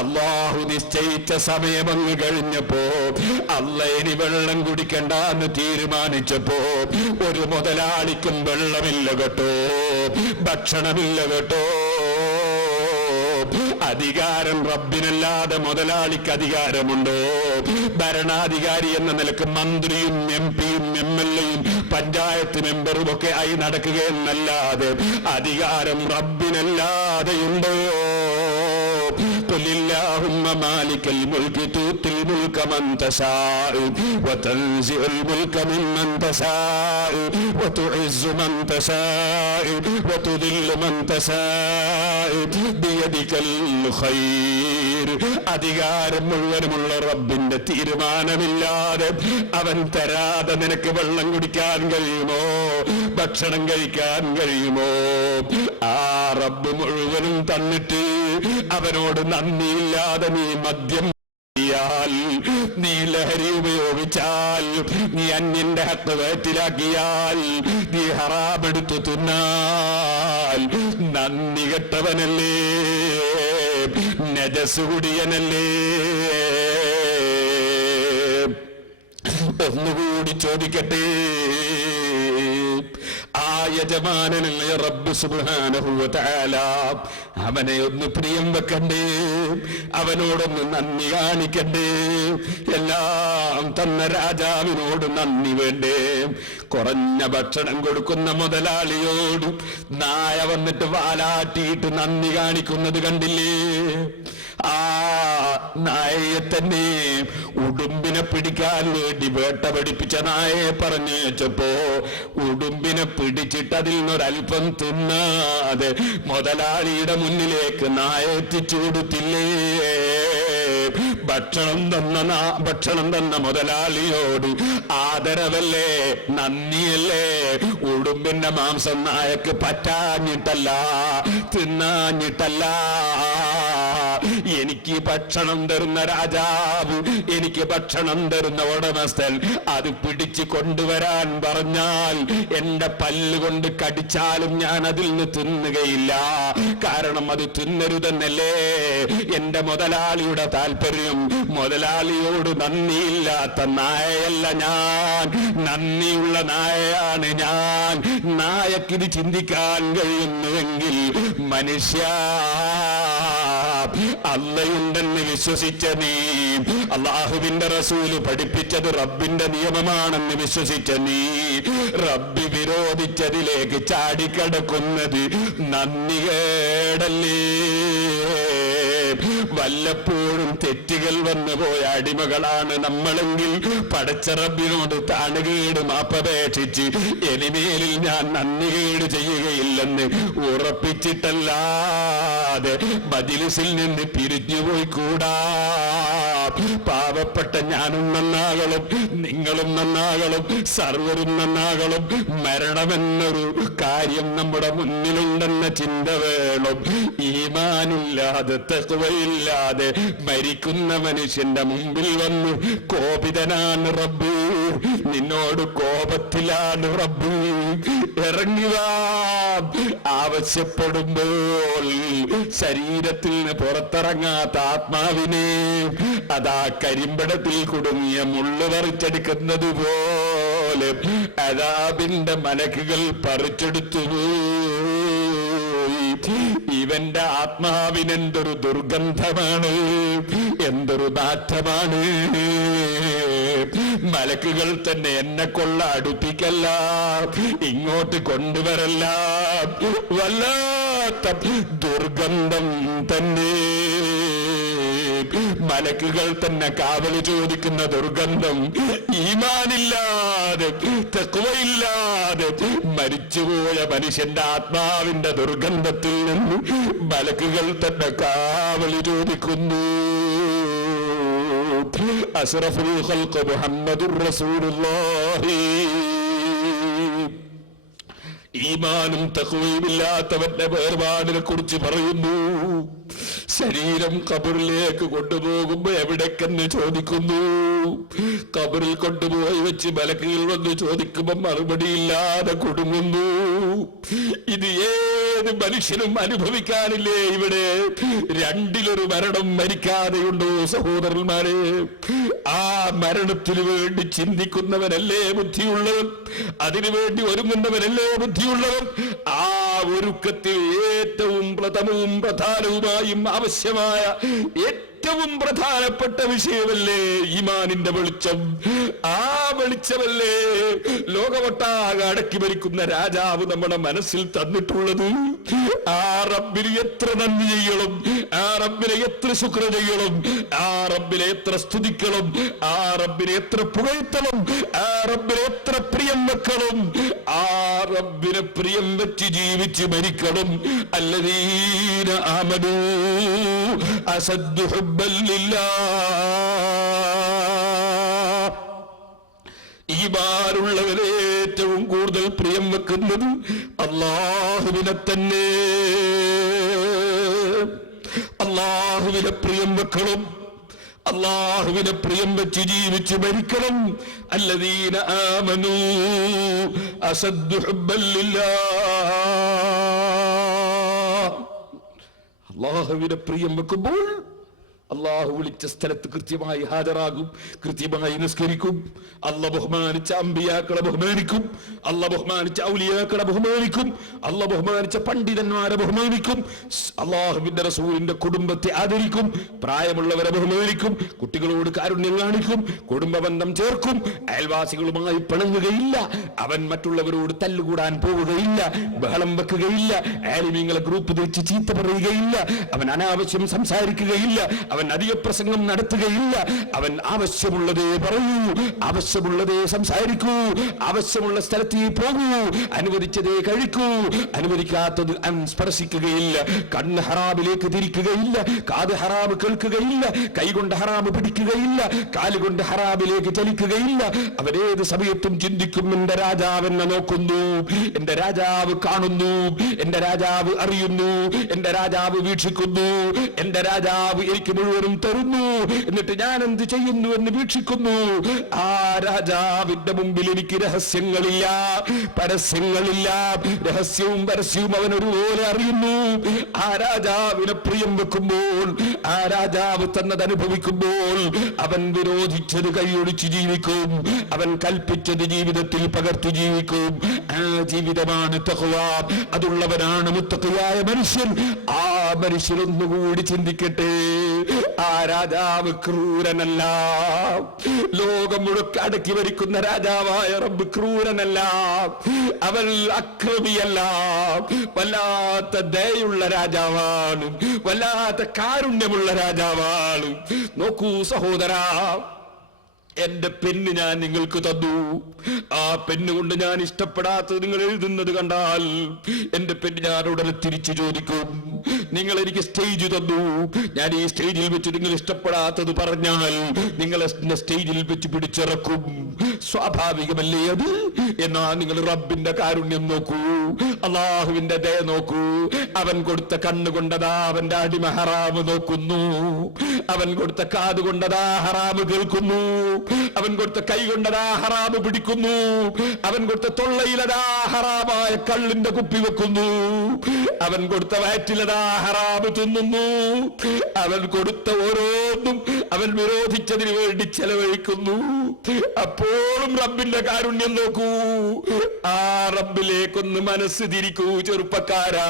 അല്ലാഹു നിശ്ചയിച്ച സമയമങ്ങ് കഴിഞ്ഞപ്പോ, അല്ല ഇനി വെള്ളം കുടിക്കണ്ടെന്ന് തീരുമാനിച്ചപ്പോ ഒരു മുതലാളിക്കും വെള്ളമില്ല കേട്ടോ, ഭക്ഷണമില്ല കേട്ടോ. അധികാരം റബ്ബിനല്ലാതെ മുതലാളിക്ക് അധികാരമുണ്ടോ? ഭരണാധികാരി എന്ന നിലക്ക് മന്ത്രിയും MP-യും MLA-യും പഞ്ചായത്ത് മെമ്പറും ഒക്കെ ആയി നടക്കുകയെന്നല്ലാതെ അധികാരം റബ്ബിനല്ലാതെയുണ്ടോ? قل اللهم مالك الملك تؤتي الملك من تشاء وتنزع الملك ممن تشاء وتعز من تشاء وتذل من تشاء بيدك الخير. അധികാരം മുഴുവനുമുള്ള റബ്ബിന്റെ തീരുമാനമില്ലാതെ അവൻ തരാതെ നിനക്ക് വെള്ളം കുടിക്കാൻ കഴിയുമോ? ഭക്ഷണം കഴിക്കാൻ കഴിയുമോ? ആ റബ്ബ് മുഴുവനും തന്നിട്ട് അവനോട് നന്ദിയില്ലാതെ നീ മദ്യം, നീ ലഹരി ഉപയോഗിച്ചാൽ, നീ അന്യന്റെ ഹക്ക് വയറ്റിലാക്കിയാൽ, നീ ഹറാമെടുത്തു തിന്നാൽ നന്ദി കെട്ടവനല്ലേ, നജസ് കുടിയനല്ലേ? ഒന്നുകൂടി ചോദിക്കട്ടെ, ആ യജമാനനായ റബ്ബ് സുബ്ഹാനഹു വ തആല അവനെ ഒന്ന് പ്രിയം വെക്കണ്ടേ? അവനോടൊന്ന് നന്ദി കാണിക്കണ്ടേ? എല്ലാം തന്ന രാജാവിനോട് നന്ദി വേണ്ടേ? കുറഞ്ഞ ഭക്ഷണം കൊടുക്കുന്ന മുതലാളിയോട് നായ വന്നിട്ട് വാലാട്ടിയിട്ട് നന്ദി കാണിക്കുന്നത് കണ്ടില്ലേ? ആ നായയെ തന്നെ ഉടുമ്പിനെ പിടിക്കാൻ വേണ്ടി വേട്ട പഠിപ്പിച്ച നായയെ പറഞ്ഞേച്ചപ്പോ ഉടുമ്പിനെ പിടിച്ചിട്ട് അതിൽ നിന്നൊരൽപ്പം തിന്നാതെ മുതലാളിയുടെ മുന്നിലേക്ക് നായ എത്തിച്ചു കൊടുത്തില്ലേ? ഭക്ഷണം തന്ന മുതലാളിയോട് ആദരവല്ലേ, നന്ദിയല്ലേ? ഉടുമ്പിന്റെ മാംസം നായക്ക് പറ്റാഞ്ഞിട്ടല്ല, തിന്നാഞ്ഞിട്ടല്ല. ഇനി എനിക്ക് ഭക്ഷണം തരുന്ന രാജാവ്, എനിക്ക് ഭക്ഷണം തരുന്ന ഉടമസ്ഥൻ അത് പിടിച്ചു കൊണ്ടുവരാൻ പറഞ്ഞാൽ എന്റെ പല്ലുകൊണ്ട് കടിച്ചാലും ഞാൻ അതിൽ നിന്ന് തിന്നുകയില്ല. കാരണം അത് തിന്നരുതെന്നല്ലേ എന്റെ മുതലാളിയുടെ താല്പര്യം. മുതലാളിയോട് നന്ദിയില്ലാത്ത നായയല്ല ഞാൻ, നന്ദിയുള്ള നായയാണ് ഞാൻ. നായക്കിത് ചിന്തിക്കാൻ കഴിയുന്നുവെങ്കിൽ മനുഷ്യ, അള്ളയുണ്ടെന്ന് വിശ്വസിച്ച നീ, അള്ളാഹുവിന്റെ റസൂല് പഠിപ്പിച്ചത് റബ്ബിന്റെ നിയമമാണെന്ന് വിശ്വസിച്ച നീ, റബ്ബി വിരോധിച്ചതിലേക്ക് ചാടിക്കടക്കുന്നത് നന്ദികേടല്ലേ? വല്ലപ്പോഴും തെറ്റുകൾ വന്നുപോയ അടിമകളാണ് നമ്മളെങ്കിൽ പടച്ച റബ്ബിനോട് താണുകേട് മാപ്പപേക്ഷിച്ച് ഇനിമേലിൽ ഞാൻ നന്ദികേട് ചെയ്യുകയില്ലെന്ന് ഉറപ്പിച്ചിട്ടല്ലാതെ മജ്‌ലിസിൽ നിന്ന് പിരിഞ്ഞുപോയി കൂടാ. പാവപ്പെട്ട ഞാനും നന്നാകണം, നിങ്ങളും നന്നാകണം, സർവരും നന്നാകണം. മരണമെന്നൊരു കാര്യം നമ്മുടെ മുന്നിലുണ്ടെന്ന ചിന്ത വേണം. ഈമാനില്ലാതെ തഖ്വയില്ലാതെ മരിക്കുന്ന മനുഷ്യന്റെ മുമ്പിൽ വന്ന് കോപിതനാണ് റബ്ബ്, നിന്നോട് കോപത്തിലാണ് റബ്ബ്. ഇറങ്ങുക ആവശ്യപ്പെടുമ്പോൾ ശരീരത്തിൽ നിന്ന് പുറത്തിറങ്ങാത്ത ആത്മാവിനെ അതാ കരിമ്പടത്തിൽ കുടുങ്ങിയ മുള്ളു പറിച്ചെടുക്കുന്നത് പോലെ അദാബിന്റെ മലക്കുകൾ പറിച്ചെടുത്തു. ഇവന്റെ ആത്മാവിനെന്തൊരു ദുർഗന്ധമാണ്, എന്തൊരു നാറ്റമാണ്. മലക്കുകൾ തന്നെ എന്നെ കൊള്ള അടുപ്പിക്കല്ല, ഇങ്ങോട്ട് കൊണ്ടുവരല്ല, വല്ലാത്ത ദുർഗന്ധം തന്നെ. മലക്കുകൾ തന്നെ കാവല് ചോദിക്കുന്ന ദുർഗന്ധം. ഈമാനില്ലാതെ തഖ്വയില്ലാതെ മരിച്ചുപോയ മനുഷ്യന്റെ ആത്മാവിന്റെ ദുർഗന്ധത്തിൽ നിന്ന് മലക്കുകൾ തന്നെ കാവല് ചോദിക്കുന്നു. അശ്റഫുൽ ഖൽഖ് മുഹമ്മദുർ റസൂലുള്ളാഹി. ഈമാനും തഖ്വയുമില്ലാത്തവന്റെ വേർപാടിനെ കുറിച്ച് പറയുന്നു. ശരീരം ഖബറിലേക്ക് കൊണ്ടുപോകുമ്പോ എവിടേക്കെന്ന് ചോദിക്കുന്നു. ഖബറിൽ കൊണ്ടുപോയി വെച്ച് മലക്കുകൾ വന്ന് ചോദിക്കുമ്പോ മറുപടിയില്ലാതെ കുടുങ്ങുന്നു. ഇത് ഏത് മനുഷ്യനും അനുഭവിക്കാനില്ലേ? ഇവിടെ രണ്ടിലൊരു മരണം മരിക്കാതെയുണ്ടോ സഹോദരന്മാരെ? ആ മരണത്തിനു വേണ്ടി ചിന്തിക്കുന്നവനല്ലേ ബുദ്ധിയുള്ളവൻ, അതിനുവേണ്ടി ഒരുങ്ങുന്നവനല്ലേ ബുദ്ധിയുള്ളവൻ. ആ ഒരുക്കത്തിൽ ഏറ്റവും പ്രഥമവും പ്രധാനവുമായും ആവശ്യമായ ഏറ്റവും പ്രധാനപ്പെട്ട വിഷയമല്ലേ ഈമാനിന്റെ വെളിച്ചം? ആ വെളിച്ചമല്ലേ ലോകമൊട്ടാകെ അടക്കി ഭരിക്കുന്ന രാജാവ് നമ്മുടെ മനസ്സിൽ തന്നിട്ടുള്ളത്? ആ റബ്ബിന് എത്ര നന്ദി ചെയ്യണം, ആ റബ്ബിനെ എത്ര ശുക്ർ ചെയ്യണം, ആ റബ്ബിനെ എത്ര സ്തുതിക്കണം, ആ റബ്ബിനെ എത്ര പുകഴ്ത്തണം, ആ റബ്ബിനെ എത്ര പ്രിയം വെക്കണം, ആ റബ്ബിനെ പ്രിയം വെച്ച് ജീവിച്ച് മരിക്കണം. അല്ലദീന ആമനൂ അസദ്ദു ഹുബ്ബൻ ലില്ലാഹ്. ഈമാനുള്ളവരെ ഏറ്റവും കൂടുതൽ പ്രിയം വെക്കുന്നത് അല്ലാഹുവിനെ തന്നെ. അല്ലാഹുവിനെ പ്രിയം വെക്കണം, അല്ലാഹുവിനെ പ്രിയം വെച്ച് ജീവിച്ച് മരിക്കണം. അല്ലദീന ആമനൂ അസദ്ദു ഹുബ്ബൻ ലില്ലാഹ്. അല്ലാഹുവിനെ പ്രിയം വെക്കുമ്പോൾ അള്ളാഹു വിളിച്ച സ്ഥലത്ത് കൃത്യമായി ഹാജരാകും, കൃത്യമായി നിസ്കരിക്കും. അല്ല ബഹുമാനിച്ച അമ്പിയാക്കളെ ബഹുമാനിക്കും, അല്ല ബഹുമാനിച്ച ഔലിയാക്കളെ ബഹുമാനിക്കും, അല്ല ബഹുമാനിച്ച പണ്ഡിതന്മാരെ ബഹുമാനിക്കും, അള്ളാഹുവിന്റെ റസൂലിന്റെ കുടുംബത്തെ ആദരിക്കും, പ്രായമുള്ളവരെ ബഹുമാനിക്കും, കുട്ടികളോട് കാരുണ്യം കാണിക്കും, കുടുംബ ബന്ധം ചേർക്കും, അയൽവാസികളുമായി പിണങ്ങുകയില്ല, അവൻ മറ്റുള്ളവരോട് തല്ലുകൂടാൻ പോവുകയില്ല, ബഹളം വെക്കുകയില്ല, ആലിമീങ്ങളെ ഗ്രൂപ്പ് തിരിച്ച് ചീത്ത പറയുകയില്ല, അവൻ അനാവശ്യം സംസാരിക്കുകയില്ല, അവൻ അവൻ അധിക പ്രസംഗം നടത്തുകയില്ല. അവൻ ആവശ്യമുള്ളതേ പറയൂ, ആവശ്യമുള്ളതേ സംസാരിക്കൂ, ആവശ്യമുള്ള സ്ഥലത്ത് പോകൂ, അനുവദിച്ചതേ കഴിക്കൂ, അനുവദിക്കാത്തത് അവൻ സ്പർശിക്കുകയില്ല. കണ്ണ് ഹറാമിലേക്ക് തിരിക്കുകയില്ല, കാത് ഹറാമ് കേൾക്കുകയില്ല, കൈകൊണ്ട് ഹറാമ് പിടിക്കുകയില്ല, കാലുകൊണ്ട് ഹറാമിലേക്ക് ചലിക്കുകയില്ല. അവരേത് സമയത്തും ചിന്തിക്കും, എന്റെ രാജാവ് എന്നെ നോക്കുന്നു, എന്റെ രാജാവ് കാണുന്നു, എന്റെ രാജാവ് അറിയുന്നു, എന്റെ രാജാവ് വീക്ഷിക്കുന്നു, എന്റെ രാജാവ് എനിക്ക് മുഴുവനും തരുന്നു, എന്നിട്ട് ഞാൻ എന്ത് ചെയ്യുന്നു എന്ന് വീക്ഷിക്കുന്നു. ആ രാജാവിന്റെ മുമ്പിൽ എനിക്ക് രഹസ്യങ്ങളില്ല, പരസ്യങ്ങളില്ല. രഹസ്യവും പരസ്യവും അവൻ ഒരുപോലെ അറിയുന്നു. ആ രാജാവിനെ പ്രിയം വെക്കുമ്പോൾ, ആ രാജാവ് തന്നത് അനുഭവിക്കുമ്പോൾ അവൻ വിരോധിച്ചത് കൈയൊഴിച്ച് ജീവിക്കും, അവൻ കൽപ്പിച്ചത് ജീവിതത്തിൽ പകർത്തു ജീവിക്കും. ആ ജീവിതമാണ് തഖ്വ. അതുള്ളവനാണ് മുത്തഖിയായ മനുഷ്യൻ. ആ മനുഷ്യൻ ഒന്നുകൂടി ചിന്തിക്കട്ടെ, ആ രാജാവ് ക്രൂരനല്ല. ലോകം മുഴുക്ക അടക്കി ഭരിക്കുന്ന രാജാവായ റബ്ബ് ക്രൂരനല്ല, അവൻ അക്രമിയല്ല. വല്ലാത്ത ദയുള്ള രാജാവാണ്, വല്ലാത്ത കാരുണ്യമുള്ള രാജാവാണ്. നോക്കൂ സഹോദരാ, എന്റെ പെണ്ണ് ഞാൻ നിങ്ങൾക്ക് തന്നു. ആ പെണ്ണുകൊണ്ട് ഞാൻ ഇഷ്ടപ്പെടാത്തത് നിങ്ങൾ എഴുതുന്നത് കണ്ടാൽ എന്റെ പെണ്ണ് ഞാൻ ഉടനെ തിരിച്ചു ചോദിക്കും. നിങ്ങൾ എനിക്ക് സ്റ്റേജ് തന്നു, ഞാൻ ഈ സ്റ്റേജിൽ വെച്ച് നിങ്ങൾ ഇഷ്ടപ്പെടാത്തത് പറഞ്ഞാൽ നിങ്ങൾ സ്റ്റേജിൽ വെച്ച് പിടിച്ചിറക്കും. സ്വാഭാവികമല്ലേ അത്? എന്നാ നിങ്ങൾ റബ്ബിന്റെ കാരുണ്യം നോക്കൂ, അള്ളാഹുവിന്റെ ദയ നോക്കൂ. അവൻ കൊടുത്ത കണ്ണുകൊണ്ടതാ അവന്റെ അടിമ ഹറാമ് നോക്കുന്നു, അവൻ കൊടുത്ത കാത് കൊണ്ടതാ ഹറാമ് കേൾക്കുന്നു, അവൻ കൊടുത്ത കൈ കൊണ്ടതാ ഹറാമ് പിടിക്കുന്നു, അവൻ കൊടുത്ത തൊള്ളയിലതാ ഹറാമായ കള്ളിന്റെ കുപ്പി വെക്കുന്നു, അവൻ കൊടുത്ത വയറ്റിലതാ ഹറാമ് തിന്നുന്നു. അവൻ കൊടുത്ത ഓരോന്നും അവൻ വിരോധിച്ചതിന് വേണ്ടി ചെലവഴിക്കുന്നു. അപ്പോഴും റബ്ബിന്റെ കാരുണ്യം നോക്കൂ. ആ റബ്ബിലേക്കൊന്ന് മനസ്സ് തിരിക്കൂ ചെറുപ്പക്കാരാ,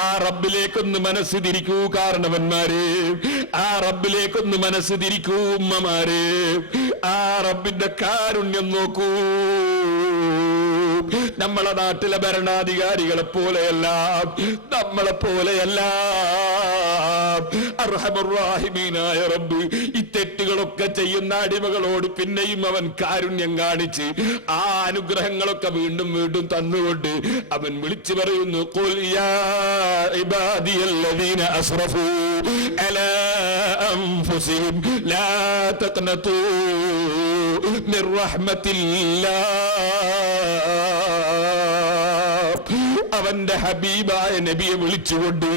ആ റബ്ബിലേക്കൊന്ന് മനസ്സ് തിരിക്കൂ കാരണവന്മാരെ, ആ റബ്ബിലേക്കൊന്ന് മനസ്സ് തിരിക്കൂ ഉമ്മമാരെ. ആ റബ്ബിന്റെ കാരുണ്യം നോക്കൂ. നമ്മളെ നാട്ടിലെ ഭരണാധികാരികളെ പോലെയല്ല, നമ്മളെ പോലെയല്ല. അർഹമുർ-റഹീമീനായ റബ്ബ് ഈ തെറ്റുകളൊക്കെ ചെയ്യുന്ന അടിമകളോട് പിന്നെയും അവൻ കാരുണ്യം കാണിച്ച് ആ അനുഗ്രഹങ്ങളൊക്കെ വീണ്ടും വീണ്ടും തന്നുകൊണ്ട് അവൻ വിളിച്ചു പറയുന്നു, ഖുൽ യാ ഇബാദിയല്ലദീന അസ്റഫൂ അലാ അൻഫുസിഹിം ലാ തഖ്നതൂ മിർ റഹ്മത്തില്ലാഹ്. അവന്റെ ഹബീബായ നബിയെ വിളിച്ചുകൊണ്ട്,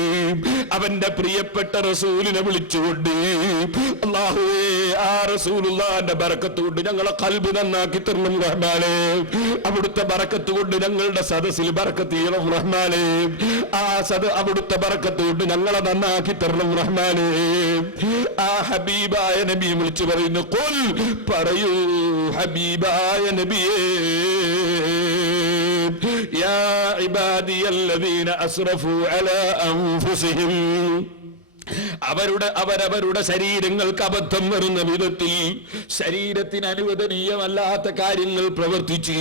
അവന്റെ പ്രിയപ്പെട്ട റസൂലിനെ വിളിച്ചുകൊണ്ട്, അല്ലാഹുവേ ആ റസൂലുള്ളാഹിന്റെ ബറക്കത്ത് കൊണ്ട് ഞങ്ങളെ ഖൽബ് നന്നാക്കി തരണം റഹ്മാനേ, അവിടുത്തെ ബറക്കത്ത് കൊണ്ട് ഞങ്ങളുടെ സദസ്സിൽ ബറക്കത്ത് ചെയ്യണം റഹ്മാനേ, ആ അവിടുത്തെ ബറക്കത്ത് കൊണ്ട് ഞങ്ങളെ നന്നാക്കി തരണം റഹ്മാനേ. ആ ഹബീബായ നബിയെ വിളിച്ചു പറയുന്നു, ഖുൽ പറയൂ ഹബീബായ നബിയേ, യാ ഇബാദിയല്ലദീന അസ്റഫൂ അലാ അൻഫുസിഹിം, അവരവരുടെ ശരീരങ്ങൾക്ക് അബദ്ധം വരുന്ന വിധത്തിൽ ശരീരത്തിന് അനുവദനീയമല്ലാത്ത കാര്യങ്ങൾ പ്രവർത്തിച്ച്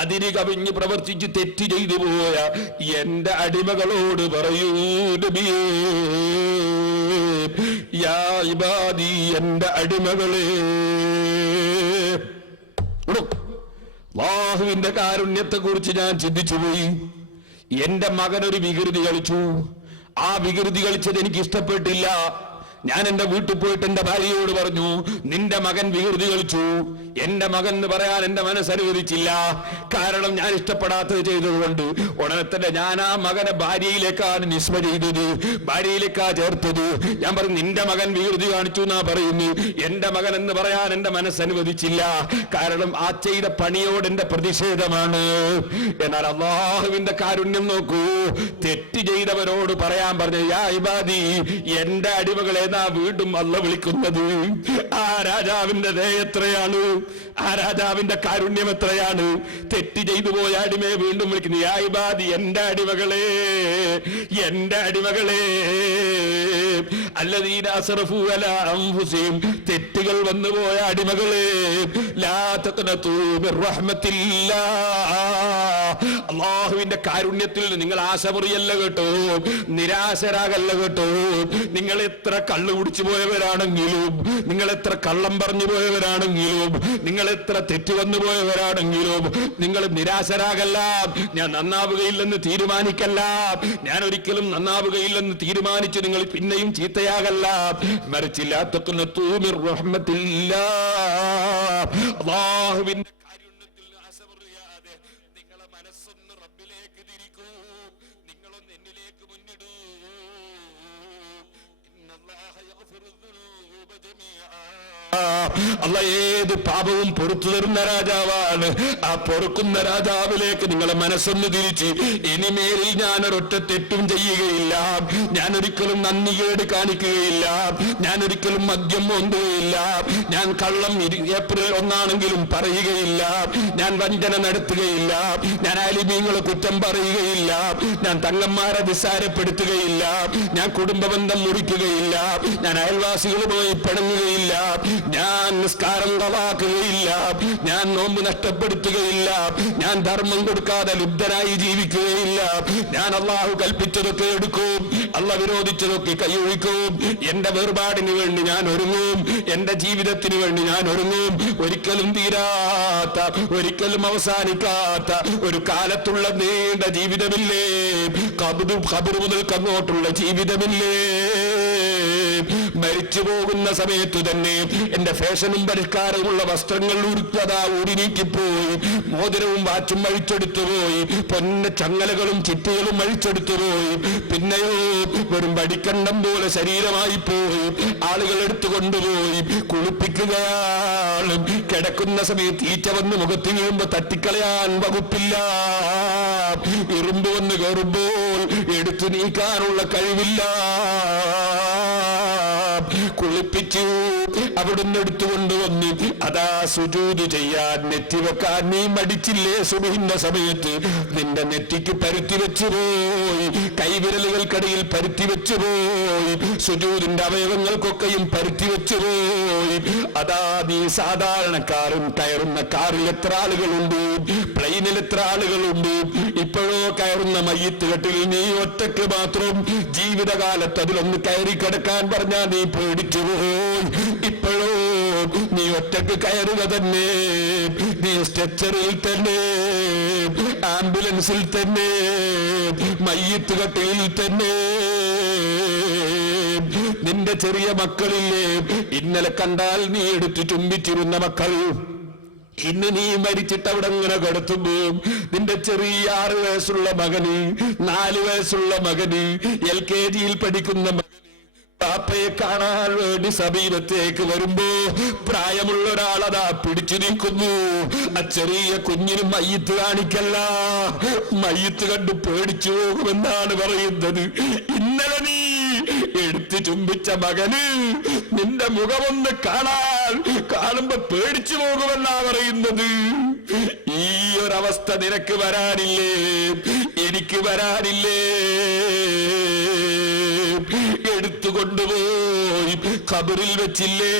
അതിന് കവിഞ്ഞ് പ്രവർത്തിച്ച് തെറ്റ് ചെയ്തു പോയ എന്റെ അടിമകളോട് പറയൂ നബിയേ, യാ ഇബാദി എന്റെ അടിമകളെ. അല്ലാഹുവിന്റെ കാരുണ്യത്തെ കുറിച്ച് ഞാൻ ചിന്തിച്ചുപോയി. എന്റെ മകൻ ഒരു വികൃതി കളിച്ചു, ആ വികൃതി കളിച്ചത് എനിക്ക് ഇഷ്ടപ്പെട്ടില്ല. ഞാൻ എന്റെ വീട്ടിൽ പോയിട്ട് എന്റെ ഭാര്യയോട് പറഞ്ഞു, നിന്റെ മകൻ വികൃതി കളിച്ചു. എന്റെ മകൻ എന്ന് പറയാൻ എന്റെ മനസ്സനുവദിച്ചില്ല, കാരണം ഞാൻ ഇഷ്ടപ്പെടാത്തത് ചെയ്തതുകൊണ്ട്. ഉടനെ തന്നെ ഞാൻ ആ മകനെ ഭാര്യയിലേക്കാണ് നിസ്ബ ചെയ്തത്, ഭാര്യയിലേക്കാ ചേർത്തത്. ഞാൻ പറഞ്ഞു, നിന്റെ മകൻ വികൃതി കാണിച്ചു എന്നാ പറയുന്നു, എന്റെ മകൻ എന്ന് പറയാൻ എന്റെ മനസ്സനുവദിച്ചില്ല, കാരണം ആ ചെയ്ത പണിയോട് എന്റെ പ്രതിഷേധമാണ്. എന്നാൽ അല്ലാഹുവിന്റെ കാരുണ്യം നോക്കൂ, തെറ്റ് ചെയ്തവരോട് പറയാൻ പറഞ്ഞു, യാ ഇബാദി എന്റെ അടിമകളെ വീണ്ടും അല്ല വിളിക്കുന്നത്. ആ രാജാവിന്റെ ദയ എത്രയാണ്, ആ രാജാവിന്റെ കാരുണ്യം എത്രയാണ്. തെറ്റ് ചെയ്തു പോയ അടിമയെ വീണ്ടും വിളിക്കുന്നു, യാ ഇബാദി എന്റെ അടിമകളെ, എന്റെ അടിമകളെ. അല്ലദീന അസ്റഫൂ അലാ അൻഫുസിഹിം തെറ്റുകൾ വന്നുപോയ അടിമകളെ, ലാ തഖ്നതൂ മിർ റഹ്മത്തില്ലാഹ് അള്ളാഹുവിന്റെ കാരുണ്യത്തിൽ നിങ്ങൾ ആശമുറിയല്ല കേട്ടോ, നിരാശരാകല്ല കേട്ടോ. നിങ്ങൾ എത്ര കള്ളു കുടിച്ചു പോയവരാണെങ്കിലും, നിങ്ങൾ എത്ര കള്ളം പറഞ്ഞു പോയവരാണെങ്കിലും, നിങ്ങൾ എത്ര തെറ്റ് വന്നു പോയവരാണെങ്കിലും നിങ്ങൾ നിരാശരാകല്ല. ഞാൻ നന്നാവുകയില്ലെന്ന് തീരുമാനിക്കല്ല, ഞാൻ ഒരിക്കലും നന്നാവുകയില്ലെന്ന് തീരുമാനിച്ച് നിങ്ങൾ പിന്നെയും ചീത്തയാകല്ല. മറിച്ചില്ല, അല്ലാഹുവിന്റെ കാരുണ്യത്തിൽ ആശമുറിയാതെ നിങ്ങളെ മനസ്സൊന്ന് റബ്ബിലേക്ക് തിരിക്കൂ, നിങ്ങളൊന്ന് എന്നിലേക്ക് മുന്നിടൂ. ഇന്നല്ലാഹ യഗ്ഫിറു ദുനൂബ ജമീഅ. അല്ലാഹ് ഏത് പാപവും പൊറുത്തു തരുന്ന രാജാവാണ്. ആ പൊറുക്കുന്ന രാജാവിലേക്ക് നിങ്ങളെ മനസ്സൊന്ന് തിരിച്ച്, ഇനിമേലിൽ ഞാൻ ഒരൊറ്റ തെറ്റും ചെയ്യുകയില്ല, ഞാൻ ഒരിക്കലും നന്ദികേട് കാണിക്കുകയില്ല, ഞാൻ ഒരിക്കലും മദ്യം മോന്തുകയില്ല, ഞാൻ കള്ളം ഏപ്രിൽ 1 പറയുകയില്ല, ഞാൻ വഞ്ചന നടത്തുകയില്ല, ഞാൻ ആലിമീങ്ങളെ കുറ്റം പറയുകയില്ല, ഞാൻ തങ്ങന്മാരെ നിസ്സാരപ്പെടുത്തുകയില്ല, ഞാൻ കുടുംബബന്ധം മുറിക്കുകയില്ല, ഞാൻ അയൽവാസികളുമായി പിണങ്ങുകയില്ല, ഞാൻ നിസ്കാരം കളാക്കുകയില്ല, ഞാൻ നോമ്പ് നഷ്ടപ്പെടുത്തുകയില്ല, ഞാൻ ധർമ്മം കൊടുക്കാതെ ലുബ്ധനായി ജീവിക്കുകയില്ല, ഞാൻ അള്ളാഹു കൽപ്പിച്ചതൊക്കെ എടുക്കും, അള്ളാഹ് വിരോധിച്ചതൊക്കെ കൈയൊഴിക്കും, എന്റെ വേർപാടിന് വേണ്ടി ഞാൻ ഒരുങ്ങും, എന്റെ ജീവിതത്തിന് വേണ്ടി ഞാൻ ഒരുങ്ങും. ഒരിക്കലും തീരാത്ത, ഒരിക്കലും അവസാനിക്കാത്ത ഒരു കാലത്തുള്ള നീണ്ട ജീവിതമില്ലേ, ഖബർ മുതൽ അങ്ങോട്ടുള്ള ജീവിതമില്ലേ. മരിച്ചു പോകുന്ന സമയത്ത് തന്നെ എന്റെ ഫാഷനും പരിഷ്കാരമുള്ള വസ്ത്രങ്ങൾ ഊരിനീക്കിപ്പോയി, മോതിരവും വാച്ചും അഴിച്ചെടുത്തു പോയി, പൊന്ന ചങ്ങലകളും ചിറ്റികളും അഴിച്ചെടുത്തു പോയി, പിന്നെയോ വെറും വടിക്കണ്ടം പോലെ ശരീരമായി പോയി. ആളുകൾ എടുത്തുകൊണ്ടുപോയി കുളിപ്പിക്കുകയാണ്. കിടക്കുന്ന സമയത്ത് ഈച്ച വന്ന് മുഖത്ത് വീഴുമ്പോ തട്ടിക്കളയാൻ വകുപ്പില്ല, ഇരുമ്പ് വന്ന് കയറുമ്പോൾ എടുത്തു നീക്കാനുള്ള കഴിവില്ല. കുളിപ്പിച്ചു, അവിടുന്ന് എടുത്തുകൊണ്ടുവന്ന് അതാ സുജൂദ് ചെയ്യാൻ, നെറ്റിവെക്കാൻ നീ മടിച്ചില്ലേ? സുബഹിന്റെ സമയത്ത് നിന്റെ നെറ്റിക്ക് പരുത്തി വെച്ചു പോയി, കൈവിരലുകൾക്കിടയിൽ പരുത്തി വെച്ചു പോയി, സുജൂദിന്റെ അവയവങ്ങൾക്കൊക്കെയും പരുത്തി വെച്ചു പോയി. അതാ നീ സാധാരണക്കാരും കയറുന്ന കാറിൽ എത്ര ആളുകളുണ്ട്, പ്ലെയിനിൽ എത്ര ആളുകളുണ്ട്. ഇപ്പോഴോ കയറുന്ന മയ്യിത്ത് കെട്ടിൽ നീ ഒറ്റയ്ക്ക് മാത്രം. ജീവിതകാലത്ത് അതിലൊന്ന് കയറി കിടക്കാൻ പറഞ്ഞാൽ നീ പേടിച്ചു പോയി. ഇപ്പോഴോ നീ ഒറ്റയ്ക്ക് കയറുക തന്നെ, നീ സ്ട്രെച്ചറിൽ തന്നെ, ആംബുലൻസിൽ തന്നെ, മയ്യിത്ത് കെട്ടിൽ തന്നെ. നിന്റെ ചെറിയ മക്കളില്ലേ, ഇന്നലെ കണ്ടാൽ നീ എടുത്ത് ചുംബിച്ചിരുന്ന മക്കൾ, ഇന്ന് നീ മരിച്ചിട്ട് അവിടെ ഇങ്ങനെ കിടത്തുമ്പോ നിന്റെ ചെറിയ 6 വയസ്സുള്ള മകന്, 4 വയസ്സുള്ള മകന്, LKG പഠിക്കുന്ന മകന് പാപ്പയെ കാണാൻ വേണ്ടി സമീപത്തേക്ക് വരുമ്പോ പ്രായമുള്ള ഒരാളതാ പിടിച്ചു നിൽക്കുന്നു. ആ ചെറിയ കുഞ്ഞിന് മയ്യിത്ത് കാണിക്കല്ല, മയ്യിത്ത് കണ്ട് പേടിച്ചു പോകുമെന്നാണ് പറയുന്നത്. ഇന്നലെ നീ എടുത്ത് ചുംബിച്ച മകന് നിന്റെ മുഖമൊന്ന് കാണുമ്പോ പേടിച്ചു പോകുമെന്നാ പറയുന്നത്. ഈ ഒരവസ്ഥ നിനക്ക് വരാനില്ലേ, എനിക്ക് വരാനില്ലേ? എടുത്തുകൊണ്ടുപോയി ഖബറിൽ വെച്ചില്ലേ?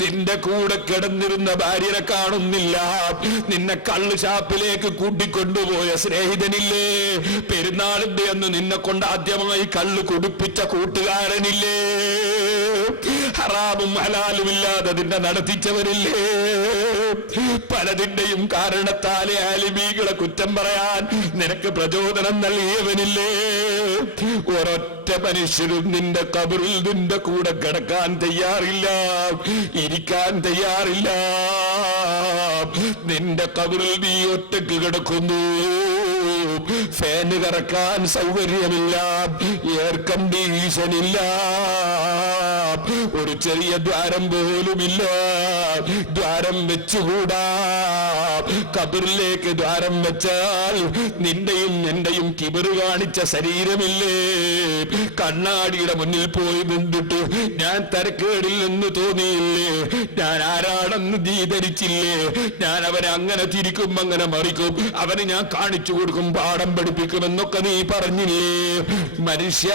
നിന്റെ കൂടെ കിടന്നിരുന്ന ഭാര്യനെ കാണുന്നില്ല, നിന്നെ കള്ള് ഷാപ്പിലേക്ക് കൂട്ടിക്കൊണ്ടുപോയ സ്നേഹിതനില്ലേ? പെരുന്നാളിന്റെ അന്ന് നിന്നെ കൊണ്ട് ആദ്യമായി കള്ള് കുടിപ്പിച്ച കൂട്ടുകാരനില്ലേ? ഹറാമും ഹലാലും ഇല്ലാതെ നിന്നെ നടത്തിച്ചവരില്ലേ? പലതിന്റെയും കാരണത്താലെ ആലിമീകളെ കുറ്റം പറയാൻ നിനക്ക് പ്രചോദനം നൽകിയവനില്ലേ? ഒരൊറ്റ മനുഷ്യരും നിന്റെ ഖബറിൽ നിന്റെ കൂടെ കിടക്കാൻ തയ്യാറില്ല, ഇരിക്കാൻ തയ്യാറില്ല. നിന്റെ ഖബറിൽ നീ ഒറ്റക്ക് കിടക്കുന്നു, ഫാന് കറക്കാൻ സൗകര്യമില്ല, എയർ കണ്ടീഷൻ ഇല്ല, ഒരു ചെറിയ ദ്വാരം പോലുമില്ല, ദ്വാരം വെച്ചുകൂടാ. ഖബറിലേക്ക് ദ്വാരം വെച്ചാൽ നിന്റെയും എന്റെയും കിബറ് കാണിച്ച ശരീരമില്ലേ? കണ്ണാടിയുടെ മുന്നിൽ പോയി നിന്നിട്ട് ഞാൻ തരക്കേടില്ലെന്ന് തോന്നിയില്ലേ? ഞാൻ ആരാണെന്ന് നീ ധരിച്ചില്ലേ? ഞാൻ അവനെ അങ്ങനെ തിരിക്കും, അങ്ങനെ മറിക്കും, അവന് ഞാൻ കാണിച്ചു കൊടുക്കും, പാഠം പഠിപ്പിക്കുമെന്നൊക്കെ നീ പറഞ്ഞില്ലേ? മനുഷ്യ,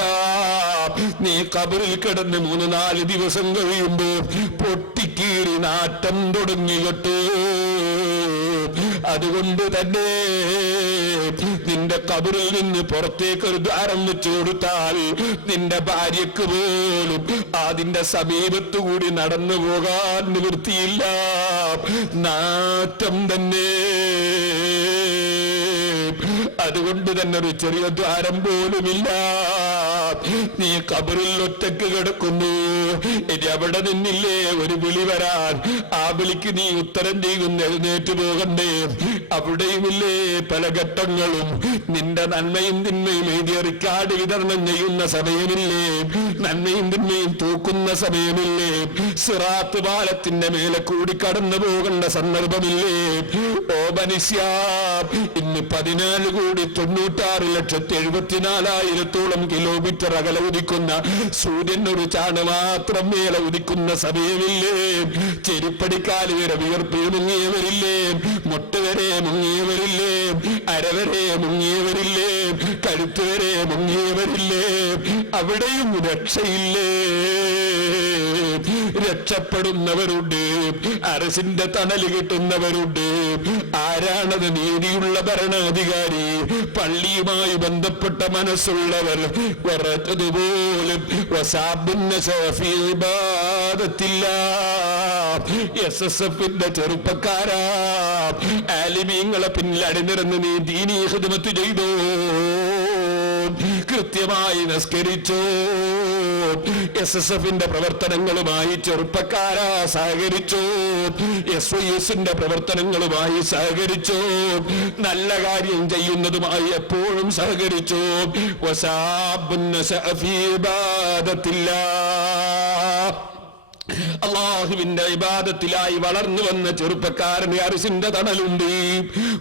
നീ ഖബറിൽ കിടന്ന് 3-4 ദിവസം കഴിയുമ്പോ പൊട്ടിക്കീറി നാട്ടം തുടങ്ങി കേട്ടോ. അതുകൊണ്ട് തന്നെ നിന്റെ ഖബറിൽ നിന്ന് പുറത്തേക്ക് ഒരു ദ്വാരം വെച്ചു കൊടുത്താൽ നിന്റെ ഭാര്യക്ക് പോലും അതിന്റെ സമീപത്തുകൂടി നടന്നു പോകാൻ നിവൃത്തിയില്ല, നാറ്റം തന്നെ. അതുകൊണ്ട് തന്നെ ഒരു ചെറിയ ദ്വാരം പോലുമില്ല. നീ ഖബറിൽ ഒറ്റക്ക് കിടക്കുന്നു, ഇനി അവിടെ നിന്നില്ലേ ഒരു വിളി വരാൻ? ആ വിളിക്ക് നീ ഉത്തരം ചെയ്യുന്ന എഴുന്നേറ്റ് പോകണ്ടേ? അവിടെയുമില്ലേ പല ഘട്ടങ്ങളും. നിന്റെ നന്മയും തിന്മയും എഴുതിയ റിക്കാർഡ് വിതരണം ചെയ്യുന്ന സമയമില്ലേ? നന്മയും തിന്മയും തൂക്കുന്ന സമയമില്ലേ? സിറാത്ത് പാലത്തിന്റെ മേലെ കൂടി കടന്നു പോകേണ്ട സന്ദർഭമില്ലേ? ഓ മനുഷ്യ, ഇന്ന് 14,96,74,000 കിലോമീറ്റർ അകലെ ഉദിക്കുന്ന സൂര്യൻ ഒരു ചാണ് മാത്രം മേലെ ഉദിക്കുന്ന സമയമില്ലേ? ചെരുപ്പടിക്കാല് വരെ വിയർപ്പിൽ മുങ്ങിയവരില്ലേ? മുട്ടുവരെ മുങ്ങിയവരില്ലേ? അരവരെ മുങ്ങിയവരില്ലേ? കഴുത്തുവരെ മുങ്ങിയവരില്ലേ? അവിടെയും രക്ഷയില്ലേ? രക്ഷപ്പെടുന്നവരുണ്ട്, അരസിന്റെ തണല് കിട്ടുന്നവരുണ്ട്. ആരാണത്? നീതിയുള്ള ഭരണാധികാരി, പള്ളിയുമായി ബന്ധപ്പെട്ട മനസ്സുള്ളവർ. പറഞ്ഞതുപോലും SSFന്റെ ചെറുപ്പക്കാരാ, ആലിമീങ്ങളെ പിന്നിൽ അണിനിരന്ന് നീ ദീനീ ഖിദ്മത്ത് ചെയ്തോ, കൃത്യമായി നിസ്കരിച്ചോ, SSFന്റെ പ്രവർത്തനങ്ങളുമായി ചെറുപ്പക്കാരാ സഹകരിച്ചോ, SYSന്റെ പ്രവർത്തനങ്ങളുമായി സഹകരിച്ചോ, നല്ല കാര്യം ചെയ്യുന്നതുമായി എപ്പോഴും സഹകരിച്ചോ. അള്ളാഹുവിന്റെ ഇബാദത്തിലായി വളർന്നു വന്ന ചെറുപ്പക്കാരന് അർശിന്റെ തണലുണ്ട്.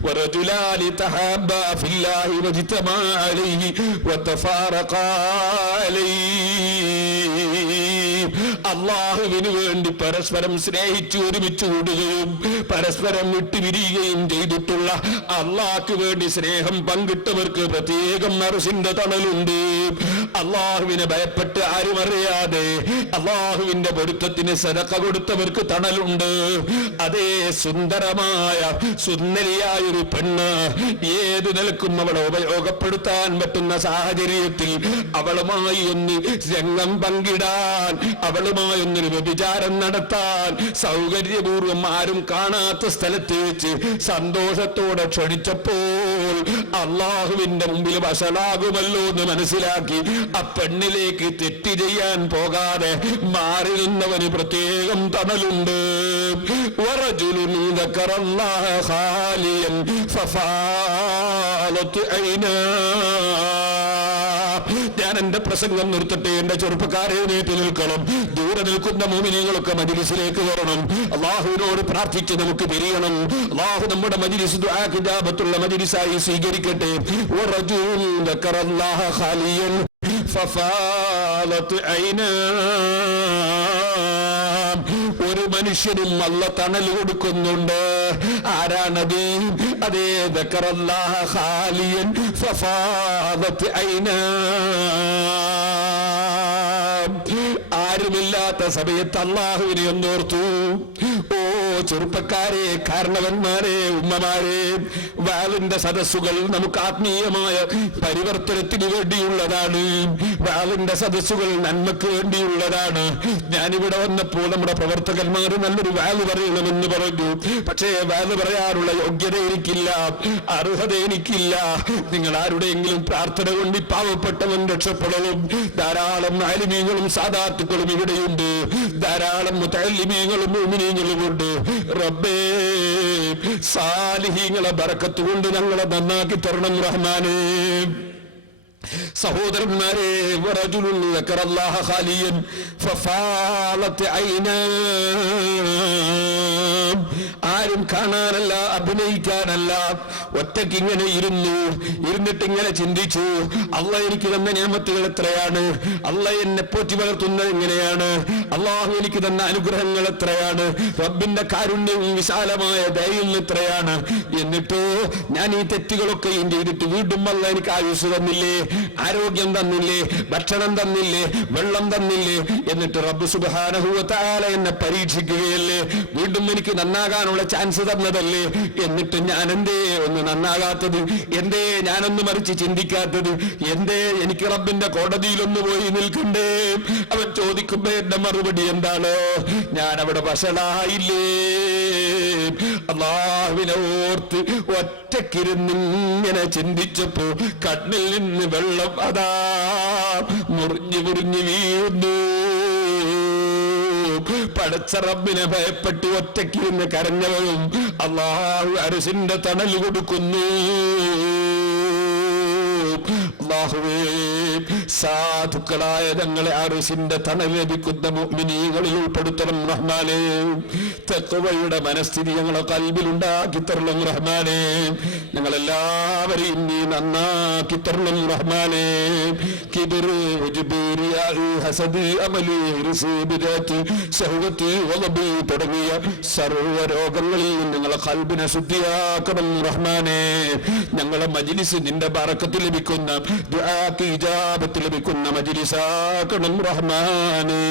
വറജുലാനി തഹബ്ബാ ഫില്ലാഹി വജ്തമാ അലൈഹി വതഫാറഖാ അലൈഹി. അള്ളാഹുവിന് വേണ്ടി പരസ്പരം സ്നേഹിച്ചു ഒരുമിച്ച് കൂടുകയും പരസ്പരം വിട്ടുപിരിയുകയും ചെയ്തിട്ടുള്ള, അള്ളാഹ്ക്ക് വേണ്ടി സ്നേഹം പങ്കിട്ടവർക്ക് പ്രത്യേകം അർശിന്റെ തണലുണ്ട്. അള്ളാഹുവിനെ ഭയപ്പെട്ട് ആരും അറിയാതെ അള്ളാഹുവിന്റെ പൊരുത്തത്തിന് സദഖ കൊടുത്തവർക്ക് തണലുണ്ട്. അതേ സുന്ദരമായ സുന്ദരിയായ ഒരു പെണ്ണ് ഏത് നിലക്കും അവളെ ഉപയോഗപ്പെടുത്താൻ പറ്റുന്ന സാഹചര്യത്തിൽ അവളുമായി ഒന്ന് രംഗം പങ്കിടാൻ, അവളുമായി ഒന്നൊരു വ്യഭിചാരം നടത്താൻ സൗകര്യപൂർവ്വം ആരും കാണാത്ത സ്ഥലത്ത് വെച്ച് സന്തോഷത്തോടെ ക്ഷണിച്ചപ്പോൾ അള്ളാഹുവിന്റെ മുമ്പിൽ വഷളാകുമല്ലോ എന്ന് മനസ്സിലാക്കി ആ പെണ്ണിലേക്ക് തെറ്റ് ചെയ്യാൻ പോകാതെ മാറി നിന്നവന് പ്രത്യേകം തണലുണ്ട്. വറജുലുൻ ദക്കറല്ലാഹ ഖാലിയൻ ഫഫാലത് ഐനാ. ഞാൻ എന്റെ പ്രസംഗം നിർത്തട്ടെ. എന്റെ ചെറുപ്പക്കാരെ നേറ്റി നിൽക്കണം. ദൂരെ നിൽക്കുന്ന മോമിനികളൊക്കെ മജ്‌ലിസിലേക്ക് വരണം. അള്ളാഹുവിനോട് പ്രാർത്ഥിച്ച് നമുക്ക് പിരിയണം. അള്ളാഹു നമ്മുടെ മജ്‌ലിസ് ദുആ ഇജാബത്തുള്ള മജ്‌ലിസായി സ്വീകരിക്കട്ടെ. വറജുലുൻ ദക്കറല്ലാഹ ഖാലിയൻ ഫഫാലത് ഐനാ. ഒരു മനുഷ്യനും അല്ല തണൽ കൊടുക്കുന്നുണ്ട്. ആരാണത്? അതേ ദക്കറല്ലാഹ ഖാലിയൻ ഫഫാദത് ഐനാ. ആരുമില്ലാത്ത സമയത്ത് അള്ളാഹുവിനെ ഒന്നോർത്തു. ഓ ചെറുപ്പക്കാരെ, കാരണവന്മാരെ, ഉമ്മമാരെ, വാലിന്റെ സദസ്സുകൾ നമുക്ക് ആത്മീയമായ പരിവർത്തനത്തിന് വേണ്ടിയുള്ളതാണ്. വാലിന്റെ സദസ്സുകൾ നന്മക്ക് വേണ്ടിയുള്ളതാണ്. ഞാനിവിടെ വന്നപ്പോൾ നമ്മുടെ പ്രവർത്തകന്മാർ നല്ലൊരു വാല് പറയണമെന്ന് പറഞ്ഞു. പക്ഷേ വാല് പറയാനുള്ള യോഗ്യത എനിക്കില്ല, അർഹത എനിക്കില്ല. നിങ്ങൾ ആരുടെയെങ്കിലും പ്രാർത്ഥന കൊണ്ട് പാവപ്പെട്ടവൻ രക്ഷപ്പെടണം. ധാരാളം ആലിമീങ്ങളും സാദാത്തുക്കളും ഇവിടെയുണ്ട്, ധാരാളം മുതഅല്ലിമീങ്ങളും മുഅ്മിനീങ്ങളുമുണ്ട്. റബ്ബേ, സാലിഹീങ്ങളെ ബറക്കത്ത് കൊണ്ട് ഞങ്ങളെ നന്നാക്കി തരണം റഹ്മാനേ. സഹോദരന്മാരെ, വറജുലുൻ ദക്കറല്ലാഹ ഖാലിയൻ ഫഫാലത് ഐനാ. ആരും കാണാനല്ല, അഭിനയിക്കാനല്ല, ഒറ്റയ്ക്ക് ഇങ്ങനെ ഇരുന്നിട്ട് ഇങ്ങനെ ചിന്തിച്ചു, അള്ള എനിക്ക് തന്ന നിഅമത്തുകൾ എത്രയാണ്, അള്ള എന്നെ പോറ്റി വളർത്തുന്നത് എങ്ങനെയാണ്, അള്ളാഹു എനിക്ക് തന്ന അനുഗ്രഹങ്ങൾ എത്രയാണ്, റബ്ബിന്റെ കാരുണ്യവും വിശാലമായ ദയയും എത്രയാണ്. എന്നിട്ടോ ഞാൻ ഈ തെറ്റുകളൊക്കെയും ചെയ്തിട്ട് വീണ്ടും അള്ള എനിക്ക് ആയുസ് തന്നില്ലേ, ആരോഗ്യം തന്നില്ലേ, ഭക്ഷണം തന്നില്ലേ, വെള്ളം തന്നില്ലേ. എന്നിട്ട് റബ്ബ് സുബ്ഹാനഹു വ തആല എന്നെ പരീക്ഷിക്കുകയല്ലേ. വീണ്ടും എനിക്ക് നന്നാകാൻ നന്നാകാനുള്ള ചാൻസ് തന്നതല്ലേ, എന്നിട്ട് ഞാൻ എന്തേ ഒന്ന് നന്നാകാത്തത്? എന്തേ ഞാനൊന്ന് മറിച്ച് ചിന്തിക്കാത്തത്? എന്തേ എനിക്ക് റബ്ബിന്റെ കോടതിയിലൊന്ന് പോയി നിൽക്കണ്ടേ? അവൻ ചോദിക്കുമ്പോ എന്റെ മറുപടി എന്താണ്? ഞാൻ അവിടെ വഷളായില്ലേ? അല്ലാഹുവിനെ ഓർത്ത് ഒറ്റക്കിരുന്നിങ്ങനെ ചിന്തിച്ചപ്പോ കണ്ണിൽ നിന്ന് വെള്ളം അതാ മുറിഞ്ഞു വീഴുന്നു. പടച്ച റബ്ബിനെ ഭയപ്പെട്ട് ഒറ്റയ്ക്കിരുന്ന് കരഞ്ഞവരും അല്ലാഹു അർശിന്റെ തണൽ കൊടുക്കുന്നു. അല്ലാഹുവേ, സാധുക്കളായ ഞങ്ങളെ അർശിന്റെ തണൽ ലഭിക്കുന്ന മുഅ്മിനീങ്ങളിൽ ഉൾപ്പെടുത്തണം റഹ്മാനേ. തഖ്വയുടെ മനസ്ഥിതി ഞങ്ങളെ ഖൽബിൽ ഉണ്ടാക്കി തരണം റഹ്മാനേ. ഞങ്ങളെല്ലാവരെയും നീ നന്നാക്കി തരണം റഹ്മാനേ. കിബ്ർ, ഉജ്ബ്, റിയാ, ഹസദ്, അമല്, ഹിർസ്, ബിദഅത്ത്, ശഹ്വത്ത്, വളബ് തുടങ്ങിയ സർവ്വരോഗങ്ങളിൽ നിന്ന് ഞങ്ങളെ ഖൽബിനെ ശുദ്ധിയാക്കണം റഹ്മാനേ. ഞങ്ങളെ മജ്ലിസ് നിന്റെ ബറക്കത്ത് ലഭിക്കുന്ന ദുആക്ക് ഇജാബത്ത് ലഭിക്കുന്ന മജ്ലിസാക്കണം റഹ്മാനേ.